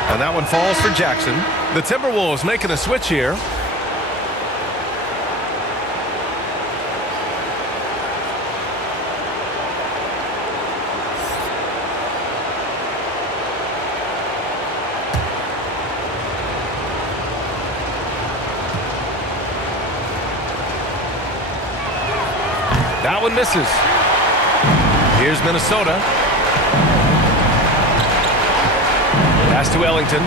And that one falls for Jackson. The Timberwolves making a switch here. That one misses. Here's Minnesota. Pass to Ellington.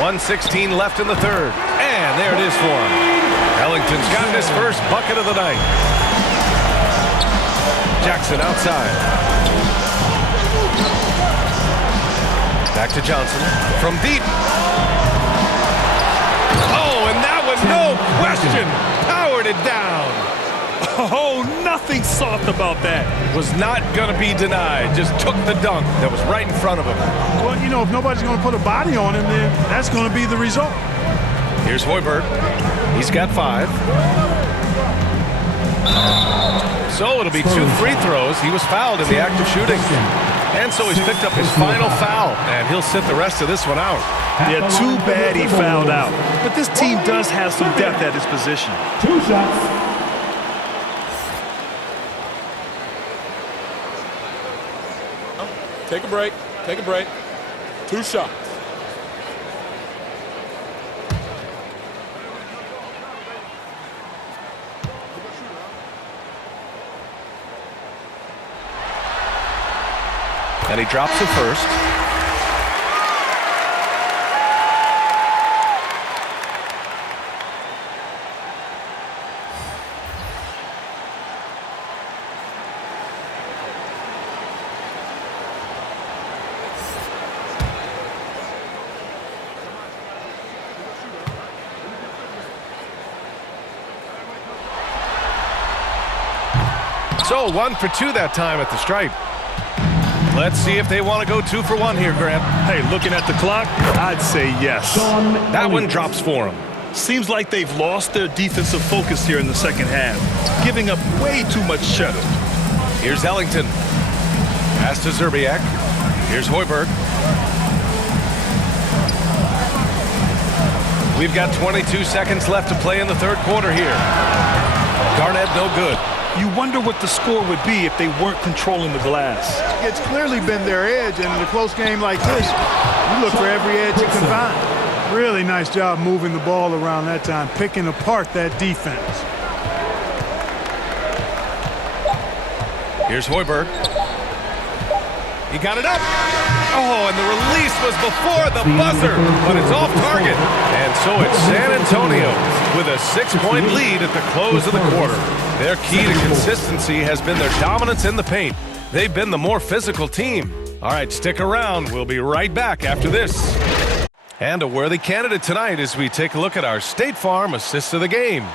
.116 left in the third. And there it is for him. Ellington's got his first bucket of the night. Jackson outside. Back to Johnson. From deep. Oh, and that one, no question, powered it down. Oh, nothing soft about that. Was not going to be denied. Just took the dunk that was right in front of him. Well, you know, if nobody's going to put a body on him, then that's going to be the result. Here's Hoiberg. He's got 5. So it'll be 2 free throws. He was fouled in the act of shooting. And so he's picked up his final foul, and he'll sit the rest of this one out. Yeah, too bad he fouled out. But this team does have some depth at his position. 2 shots. Take a break. Take a break. 2 shots. And he drops the first. So 1 for 2 that time at the stripe. Let's see if they want to go 2 for 1 here, Grant. Hey, looking at the clock, I'd say yes. That one drops for him. Seems like they've lost their defensive focus here in the second half, giving up way too much cheddar. Here's Ellington. Pass to Zerbiak. Here's Hoiberg. We've got 22 seconds left to play in the third quarter here. Garnett no good. You wonder what the score would be if they weren't controlling the glass. It's clearly been their edge, and in a close game like this, you look for every edge you can find. Really nice job moving the ball around that time, picking apart that defense. Here's Hoiberg. He got it up. Oh, and the release was before the buzzer, but it's off target. And so it's San Antonio with a 6-point lead at the close of the quarter. Their key to consistency has been their dominance in the paint. They've been the more physical team. All right, stick around. We'll be right back after this. And a worthy candidate tonight as we take a look at our State Farm assist of the game.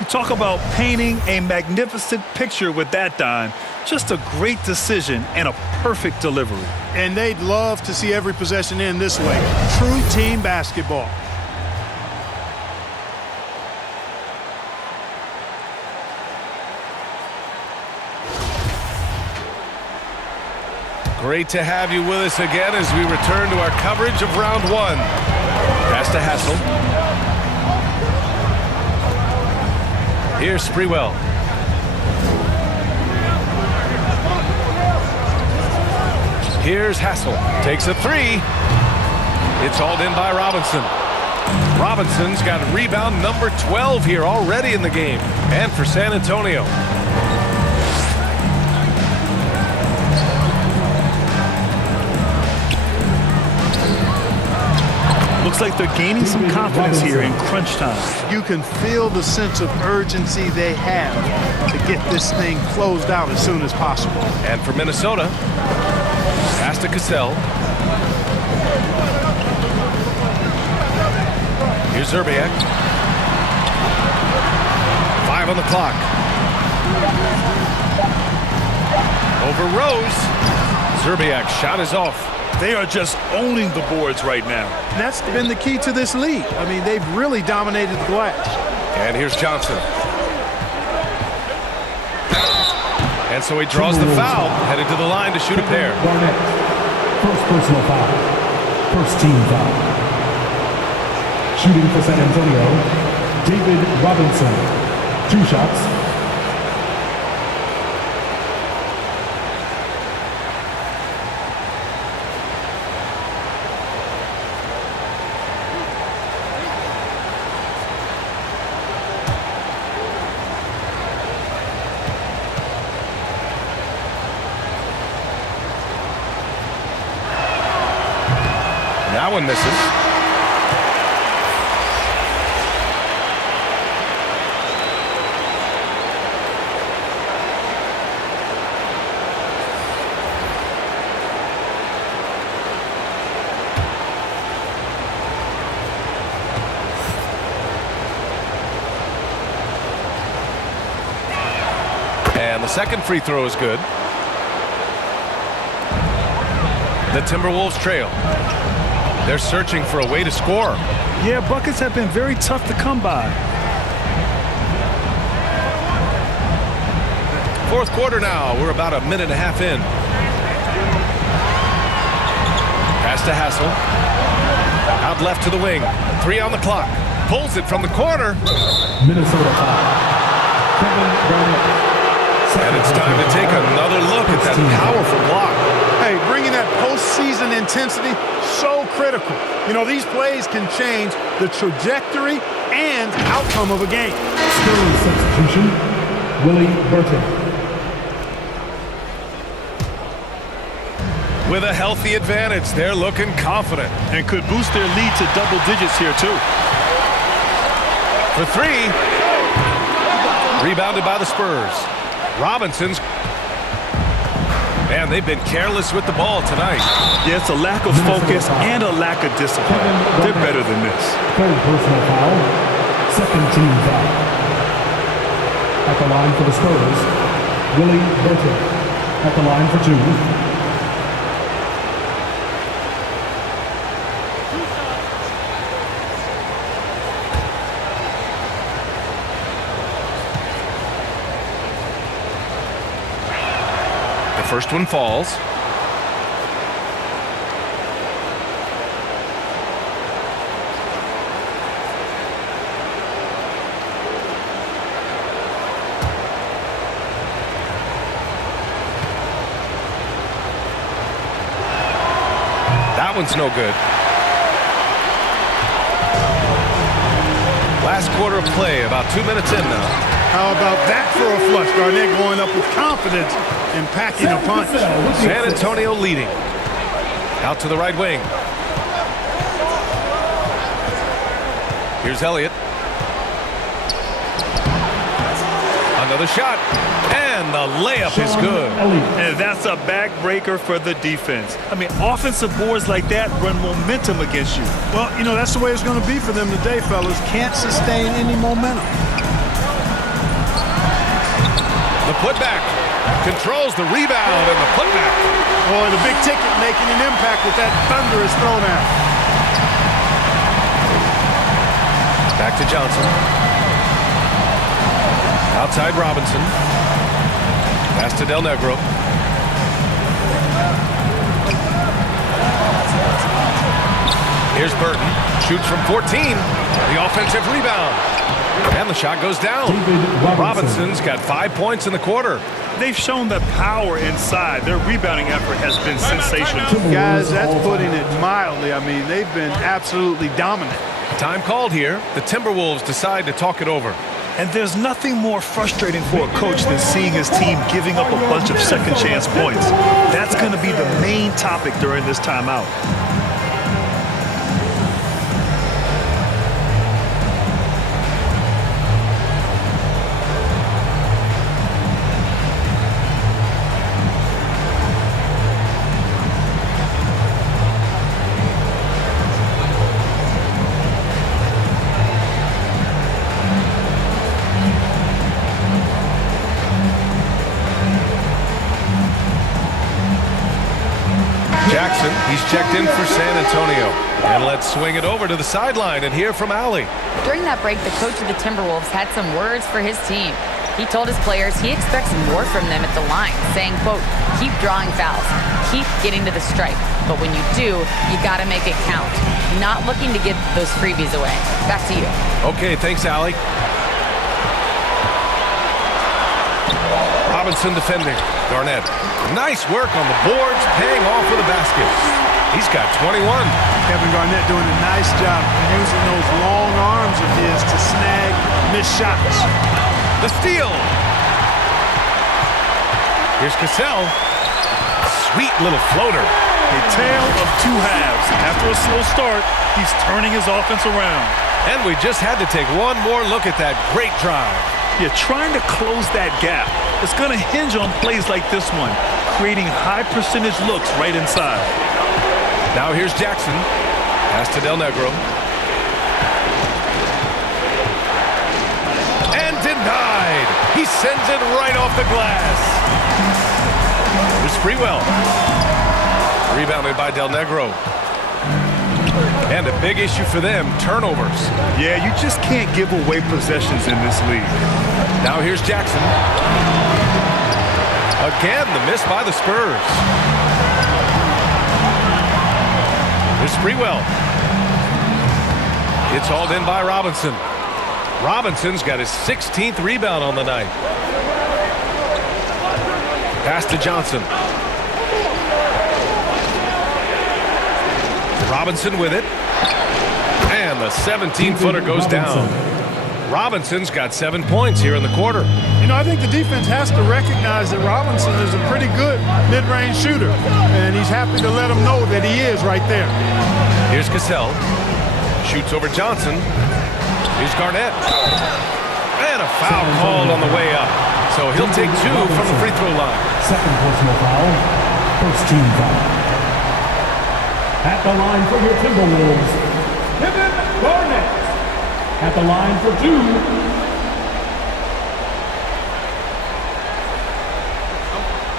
You talk about painting a magnificent picture with that dime. Just a great decision and a perfect delivery. And they'd love to see every possession end this way. True team basketball. Great to have you with us again as we return to our coverage of round one. Pass to Hassel. Here's Sprewell. Here's Hassel. Takes a three. It's hauled in by Robinson. Robinson's got rebound number 12 here already in the game. And for San Antonio. Looks like they're gaining some confidence here in crunch time. You can feel the sense of urgency they have to get this thing closed out as soon as possible. And for Minnesota, pass to Cassell. Here's Zerbiak. 5 on the clock. Over Rose. Zerbiak shot is off. They are just owning the boards right now. And that's been the key to this lead. I mean, they've really dominated the glass. And here's Johnson. And so he draws the foul, headed to the line to shoot a pair. Garnett, first personal foul. First team foul. Shooting for San Antonio, David Robinson. 2 shots. That one misses. And the second free throw is good. The Timberwolves trail. They're searching for a way to score. Yeah, buckets have been very tough to come by. Fourth quarter now. We're about a minute and a half in. Pass to Hassel. Out left to the wing. 3 on the clock. Pulls it from the corner. Minnesota foul. Kevin Garnett. And it's time to take another look at that powerful block. Hey, bringing that postseason intensity, so critical. You know, these plays can change the trajectory and outcome of a game. Spurs substitution, Willie Burton. With a healthy advantage, they're looking confident. And could boost their lead to double digits here, too. For 3. Rebounded by the Spurs. Robinson's. Man, they've been careless with the ball tonight. Yeah, it's a lack of focus and a lack of discipline. They're better than this. Third personal foul. Second team foul. At the line for the Spurs, Willie Burton. At the line for 2. First one falls. That one's no good. Last quarter of play, about 2 minutes in now. How about that for a flush? Garnett going up with confidence and packing a punch. San Antonio leading. Out to the right wing. Here's Elliott. Another shot. And the layup is good. And that's a backbreaker for the defense. I mean, offensive boards like that run momentum against you. Well, you know, that's the way it's going to be for them today, fellas. Can't sustain any momentum. The putback. Controls the rebound and the putback. Boy, the big ticket making an impact with that thunderous throw now. Back to Johnson. Outside Robinson. Pass to Del Negro. Here's Burton. Shoots from 14. The offensive rebound. And the shot goes down. Robinson's got 5 points in the quarter. They've shown the power inside. Their rebounding effort has been sensational. Guys, that's putting it mildly. I mean, they've been absolutely dominant. Time called here. The Timberwolves decide to talk it over. And there's nothing more frustrating for a coach than seeing his team giving up a bunch of second chance points. That's going to be the main topic during this timeout. Jackson, he's checked in for San Antonio. And let's swing it over to the sideline and hear from Allie. During that break, the coach of the Timberwolves had some words for his team. He told his players he expects more from them at the line, saying, quote, keep drawing fouls, keep getting to the stripe. But when you do, you got to make it count. Not looking to give those freebies away. Back to you. Okay, thanks, Allie. Robinson defending. Garnett. Nice work on the boards, paying off with a basket. He's got 21. Kevin Garnett doing a nice job using those long arms of his to snag missed shots. The steal. Here's Cassell. Sweet little floater. A tale of two halves. After a slow start, he's turning his offense around. And we just had to take one more look at that great drive. You're trying to close that gap. It's going to hinge on plays like this one, creating high percentage looks right inside. Now here's Jackson. Pass to Del Negro. And denied. He sends it right off the glass. Here's Freewell. Rebounded by Del Negro. And a big issue for them, turnovers. Yeah, you just can't give away possessions in this league. Now here's Jackson. Again, the miss by the Spurs. Here's Freewell. It's hauled in by Robinson. Robinson's got his 16th rebound on the night. Pass to Johnson. Robinson with it. And the 17-footer goes down. Robinson's got 7 points here in the quarter. You know, I think the defense has to recognize that Robinson is a pretty good mid-range shooter, and he's happy to let him know that he is right there. Here's Cassell. Shoots over Johnson. Here's Garnett. And a foul called on the way up. So he'll take 2 from the free throw line. Second personal foul. First team foul. At the line for your Timberwolves, Kevin Garnett. At the line for 2.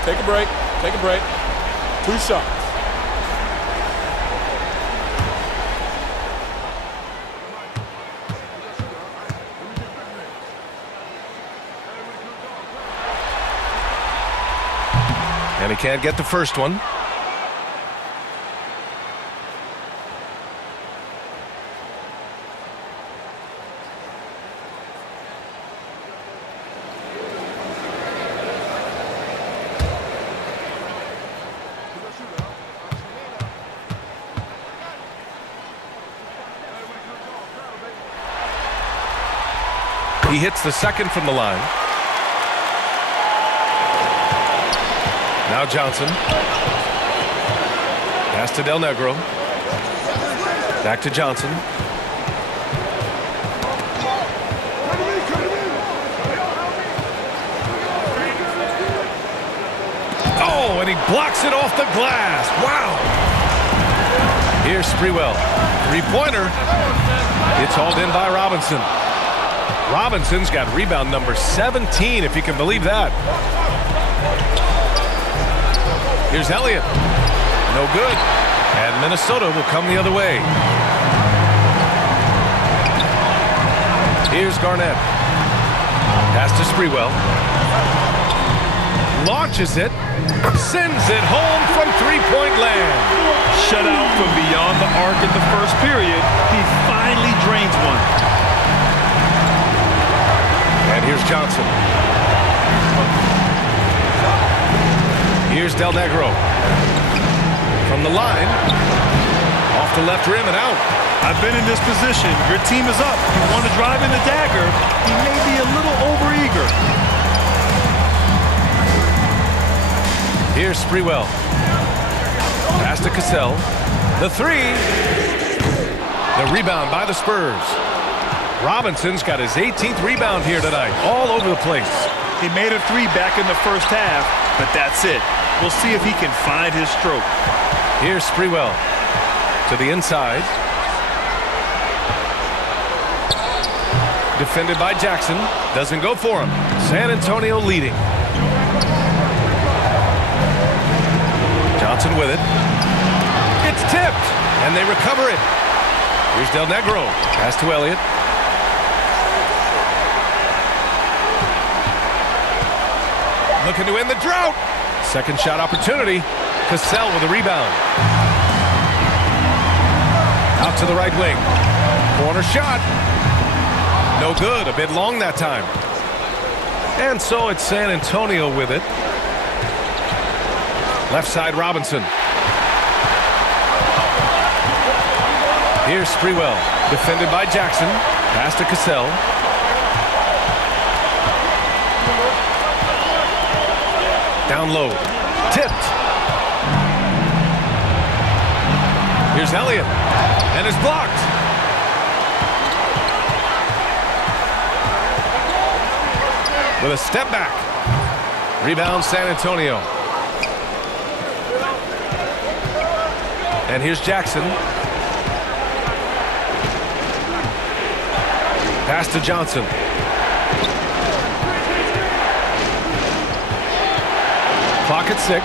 Take a break. Take a break. 2 shots. And he can't get the first one. He hits the second from the line. Now Johnson. Pass to Del Negro. Back to Johnson. he blocks it off the glass. Wow. Here's Sprewell. Three-pointer. It's hauled in by Robinson. Robinson's got rebound number 17, if you can believe that. Here's Elliott. No good. And Minnesota will come the other way. Here's Garnett. Pass to Sprewell. Launches it. Sends it home from three-point land. Shut out from beyond the arc in the first period. He finally drains one. And here's Johnson. Here's Del Negro. From the line. Off the left rim and out. I've been in this position. Your team is up. You want to drive in the dagger. He may be a little overeager. Here's Sprewell. Pass to Cassell. The three. The rebound by the Spurs. Robinson's got his 18th rebound here tonight. All over the place. He made a three back in the first half, but that's it. We'll see if he can find his stroke. Here's Sprewell. To the inside. Defended by Jackson. Doesn't go for him. San Antonio leading. Johnson with it. It's tipped, and they recover it. Here's Del Negro. Pass to Elliott. Looking to end the drought. Second shot opportunity. Cassell with a rebound. Out to the right wing. Corner shot. No good. A bit long that time. And so it's San Antonio with it. Left side Robinson. Here's Sprewell. Defended by Jackson. Pass to Cassell. Down low. Tipped. Here's Elliott. And it's blocked. With a step back. Rebound San Antonio. And here's Jackson. Pass to Johnson. Clock at 6.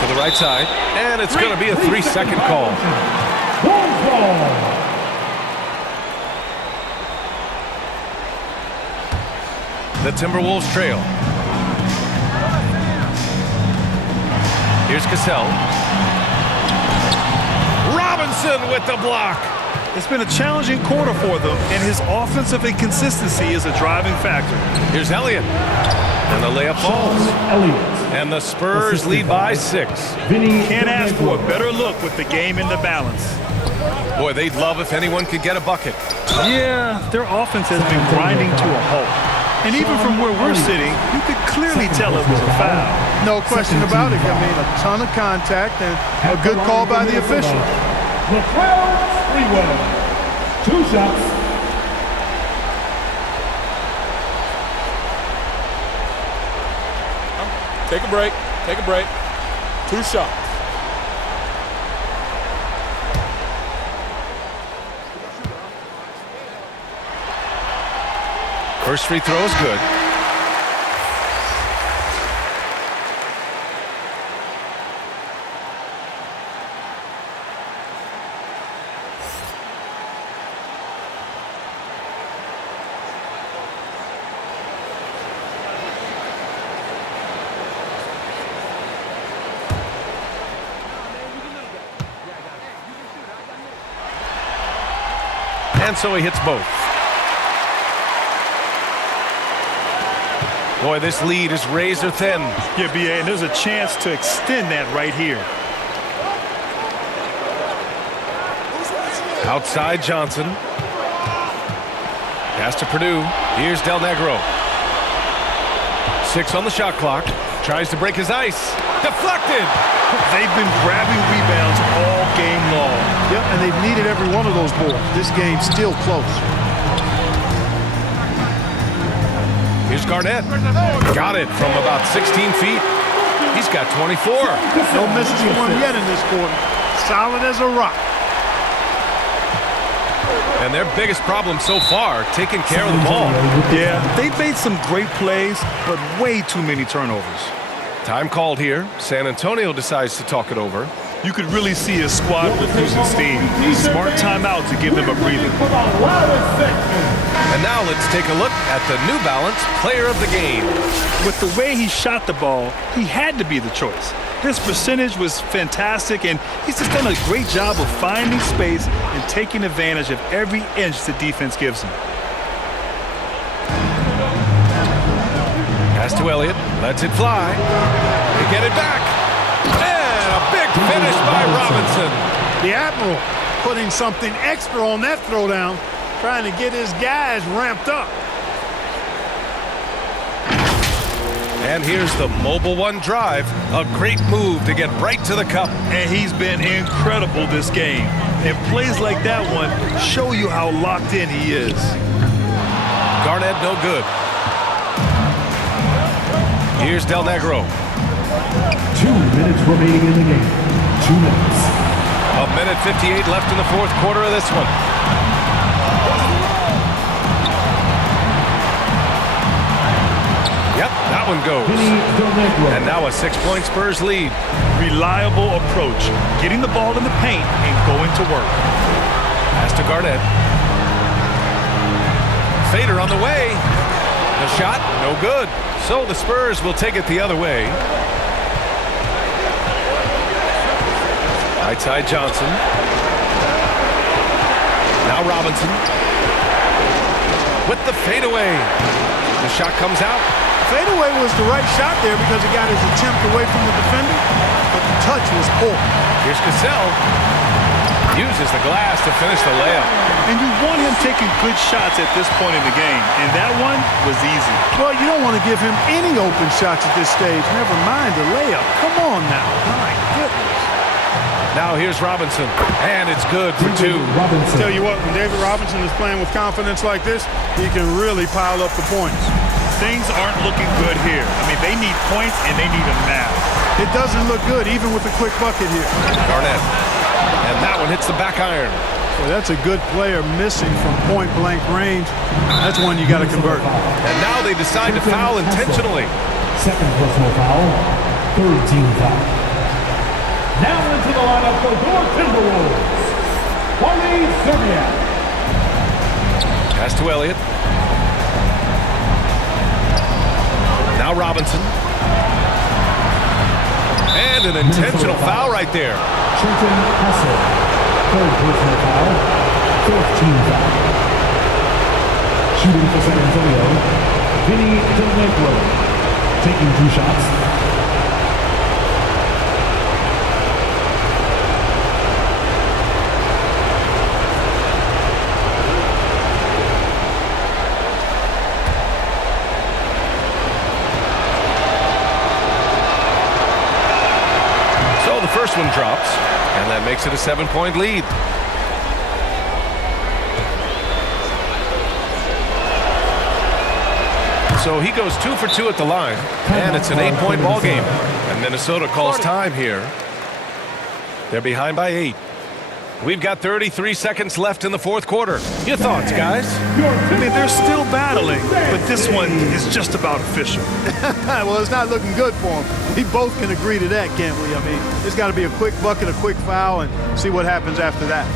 To the right side. And it's going to be a 3-second call. The Timberwolves trail. Here's Cassell. Robinson with the block. It's been a challenging quarter for them, and his offensive inconsistency is a driving factor. Here's Elliott. And the layup falls. And the Spurs lead by 6. Can't ask for a better look with the game in the balance. Boy, they'd love if anyone could get a bucket. Yeah, their offense has been grinding to a halt. And even from where we're sitting, you could clearly tell it was a foul. No question about it. I mean, a ton of contact and a good call by the official. Sprewell. 2 shots. Take a break. Take a break. 2 shots. First free throw is good. And so he hits both. Boy, this lead is razor thin. Yeah, B.A., and there's a chance to extend that right here. Outside Johnson. Pass to Purdue. Here's Del Negro. 6 on the shot clock. Tries to break his ice. Deflected. They've been grabbing rebounds all game long. Yep, and they've needed every one of those boards. This game's still close. Here's Garnett. Got it from about 16 feet. He's got 24. No misses for him yet in this quarter. Solid as a rock. And their biggest problem so far, taking care of the ball. Yeah, they've made some great plays, but way too many turnovers. Time called here. San Antonio decides to talk it over. You could really see his squad was losing steam. Smart timeout to give them a breather. And now let's take a look at the New Balance Player of the Game. With the way he shot the ball, he had to be the choice. His percentage was fantastic, and he's just done a great job of finding space and taking advantage of every inch the defense gives him. Pass to Elliott, lets it fly. They get it back. And a big finish by Robinson. The Admiral putting something extra on that throwdown, trying to get his guys ramped up. And here's the Mobile One drive. A great move to get right to the cup. And he's been incredible this game. And plays like that one show you how locked in he is. Garnett no good. Here's Del Negro. 2 minutes remaining in the game. 2 minutes. A minute 58 left in the fourth quarter of this one. Yep, that one goes. And now a 6-point Spurs lead. Reliable approach. Getting the ball in the paint and going to work. Pass to Garnett. Fader on the way. The shot, no good. So the Spurs will take it the other way. Right side Johnson. Now Robinson. With the fadeaway. The shot comes out. Fadeaway was the right shot there because he got his attempt away from the defender, but the touch was poor. Here's Cassell. Uses the glass to finish the layup. And you want him taking good shots at this point in the game, and that one was easy. Well, you don't want to give him any open shots at this stage, never mind the layup. Come on now. My goodness. Now here's Robinson, and it's good for 2. Tell you what, when David Robinson is playing with confidence like this, he can really pile up the points. Things aren't looking good here. I mean, they need points, and they need them now. It doesn't look good, even with a quick bucket here. Garnett. And that one hits the back iron. Well, that's a good player missing from point-blank range. That's one you got to convert. And now they decide to foul intentionally. Second personal foul. Third team foul. Now into the lineup for your Timberwolves. Wally Serbiak. Pass to Elliott. Now Robinson. And an intentional foul right there. Trenton Hustle. Third personal foul. Fourth team foul. Shooting for San Antonio. Vinny Del Negro. Taking 2 shots. First one drops, and that makes it a 7-point lead. So he goes 2 for 2 at the line, and it's an 8-point ball game. And Minnesota calls time here. They're behind by 8. We've got 33 seconds left in the fourth quarter. Your thoughts, guys? I mean, they're still battling, but this one is just about official. Well, it's not looking good for them. We both can agree to that, can't we? I mean, there's got to be a quick bucket, a quick foul, and see what happens after that.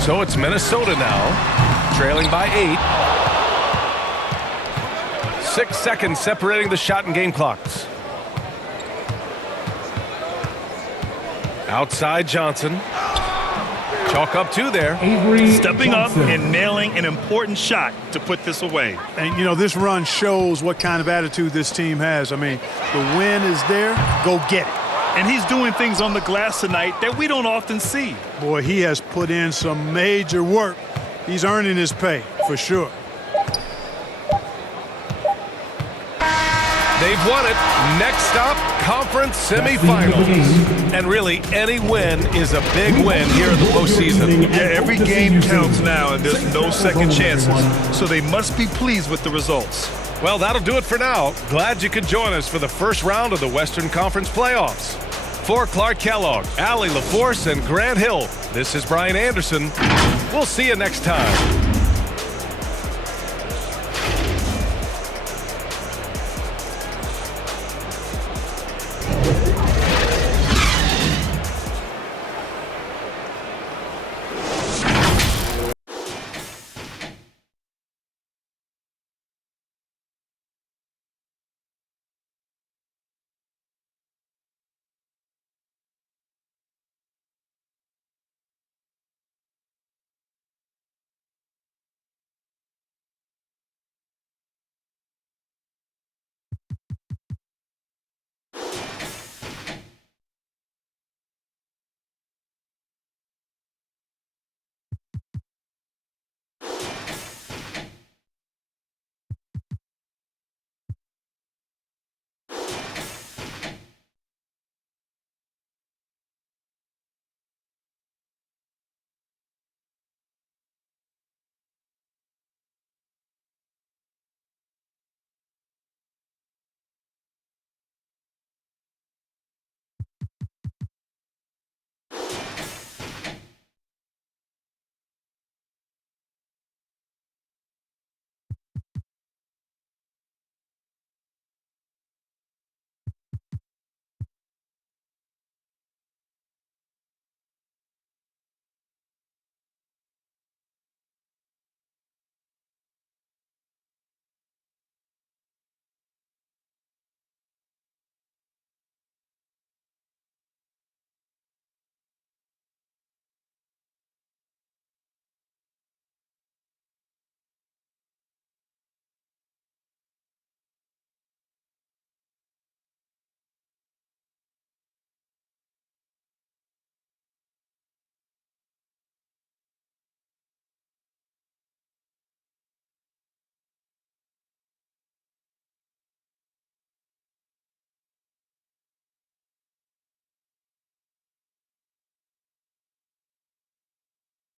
So it's Minnesota now, trailing by 8. 6 seconds separating the shot and game clocks. Outside Johnson. Chalk up 2 there. Stepping up and nailing an important shot to put this away. And, you know, this run shows what kind of attitude this team has. I mean, the win is there. Go get it. And he's doing things on the glass tonight that we don't often see. Boy, he has put in some major work. He's earning his pay, for sure. They've won it. Next stop, conference semifinals. And really, any win is a big win here in the postseason. Yeah, every game counts now, and there's no second chances. So they must be pleased with the results. Well, that'll do it for now. Glad you could join us for the first round of the Western Conference playoffs. For Clark Kellogg, Allie LaForce, and Grant Hill, this is Brian Anderson. We'll see you next time.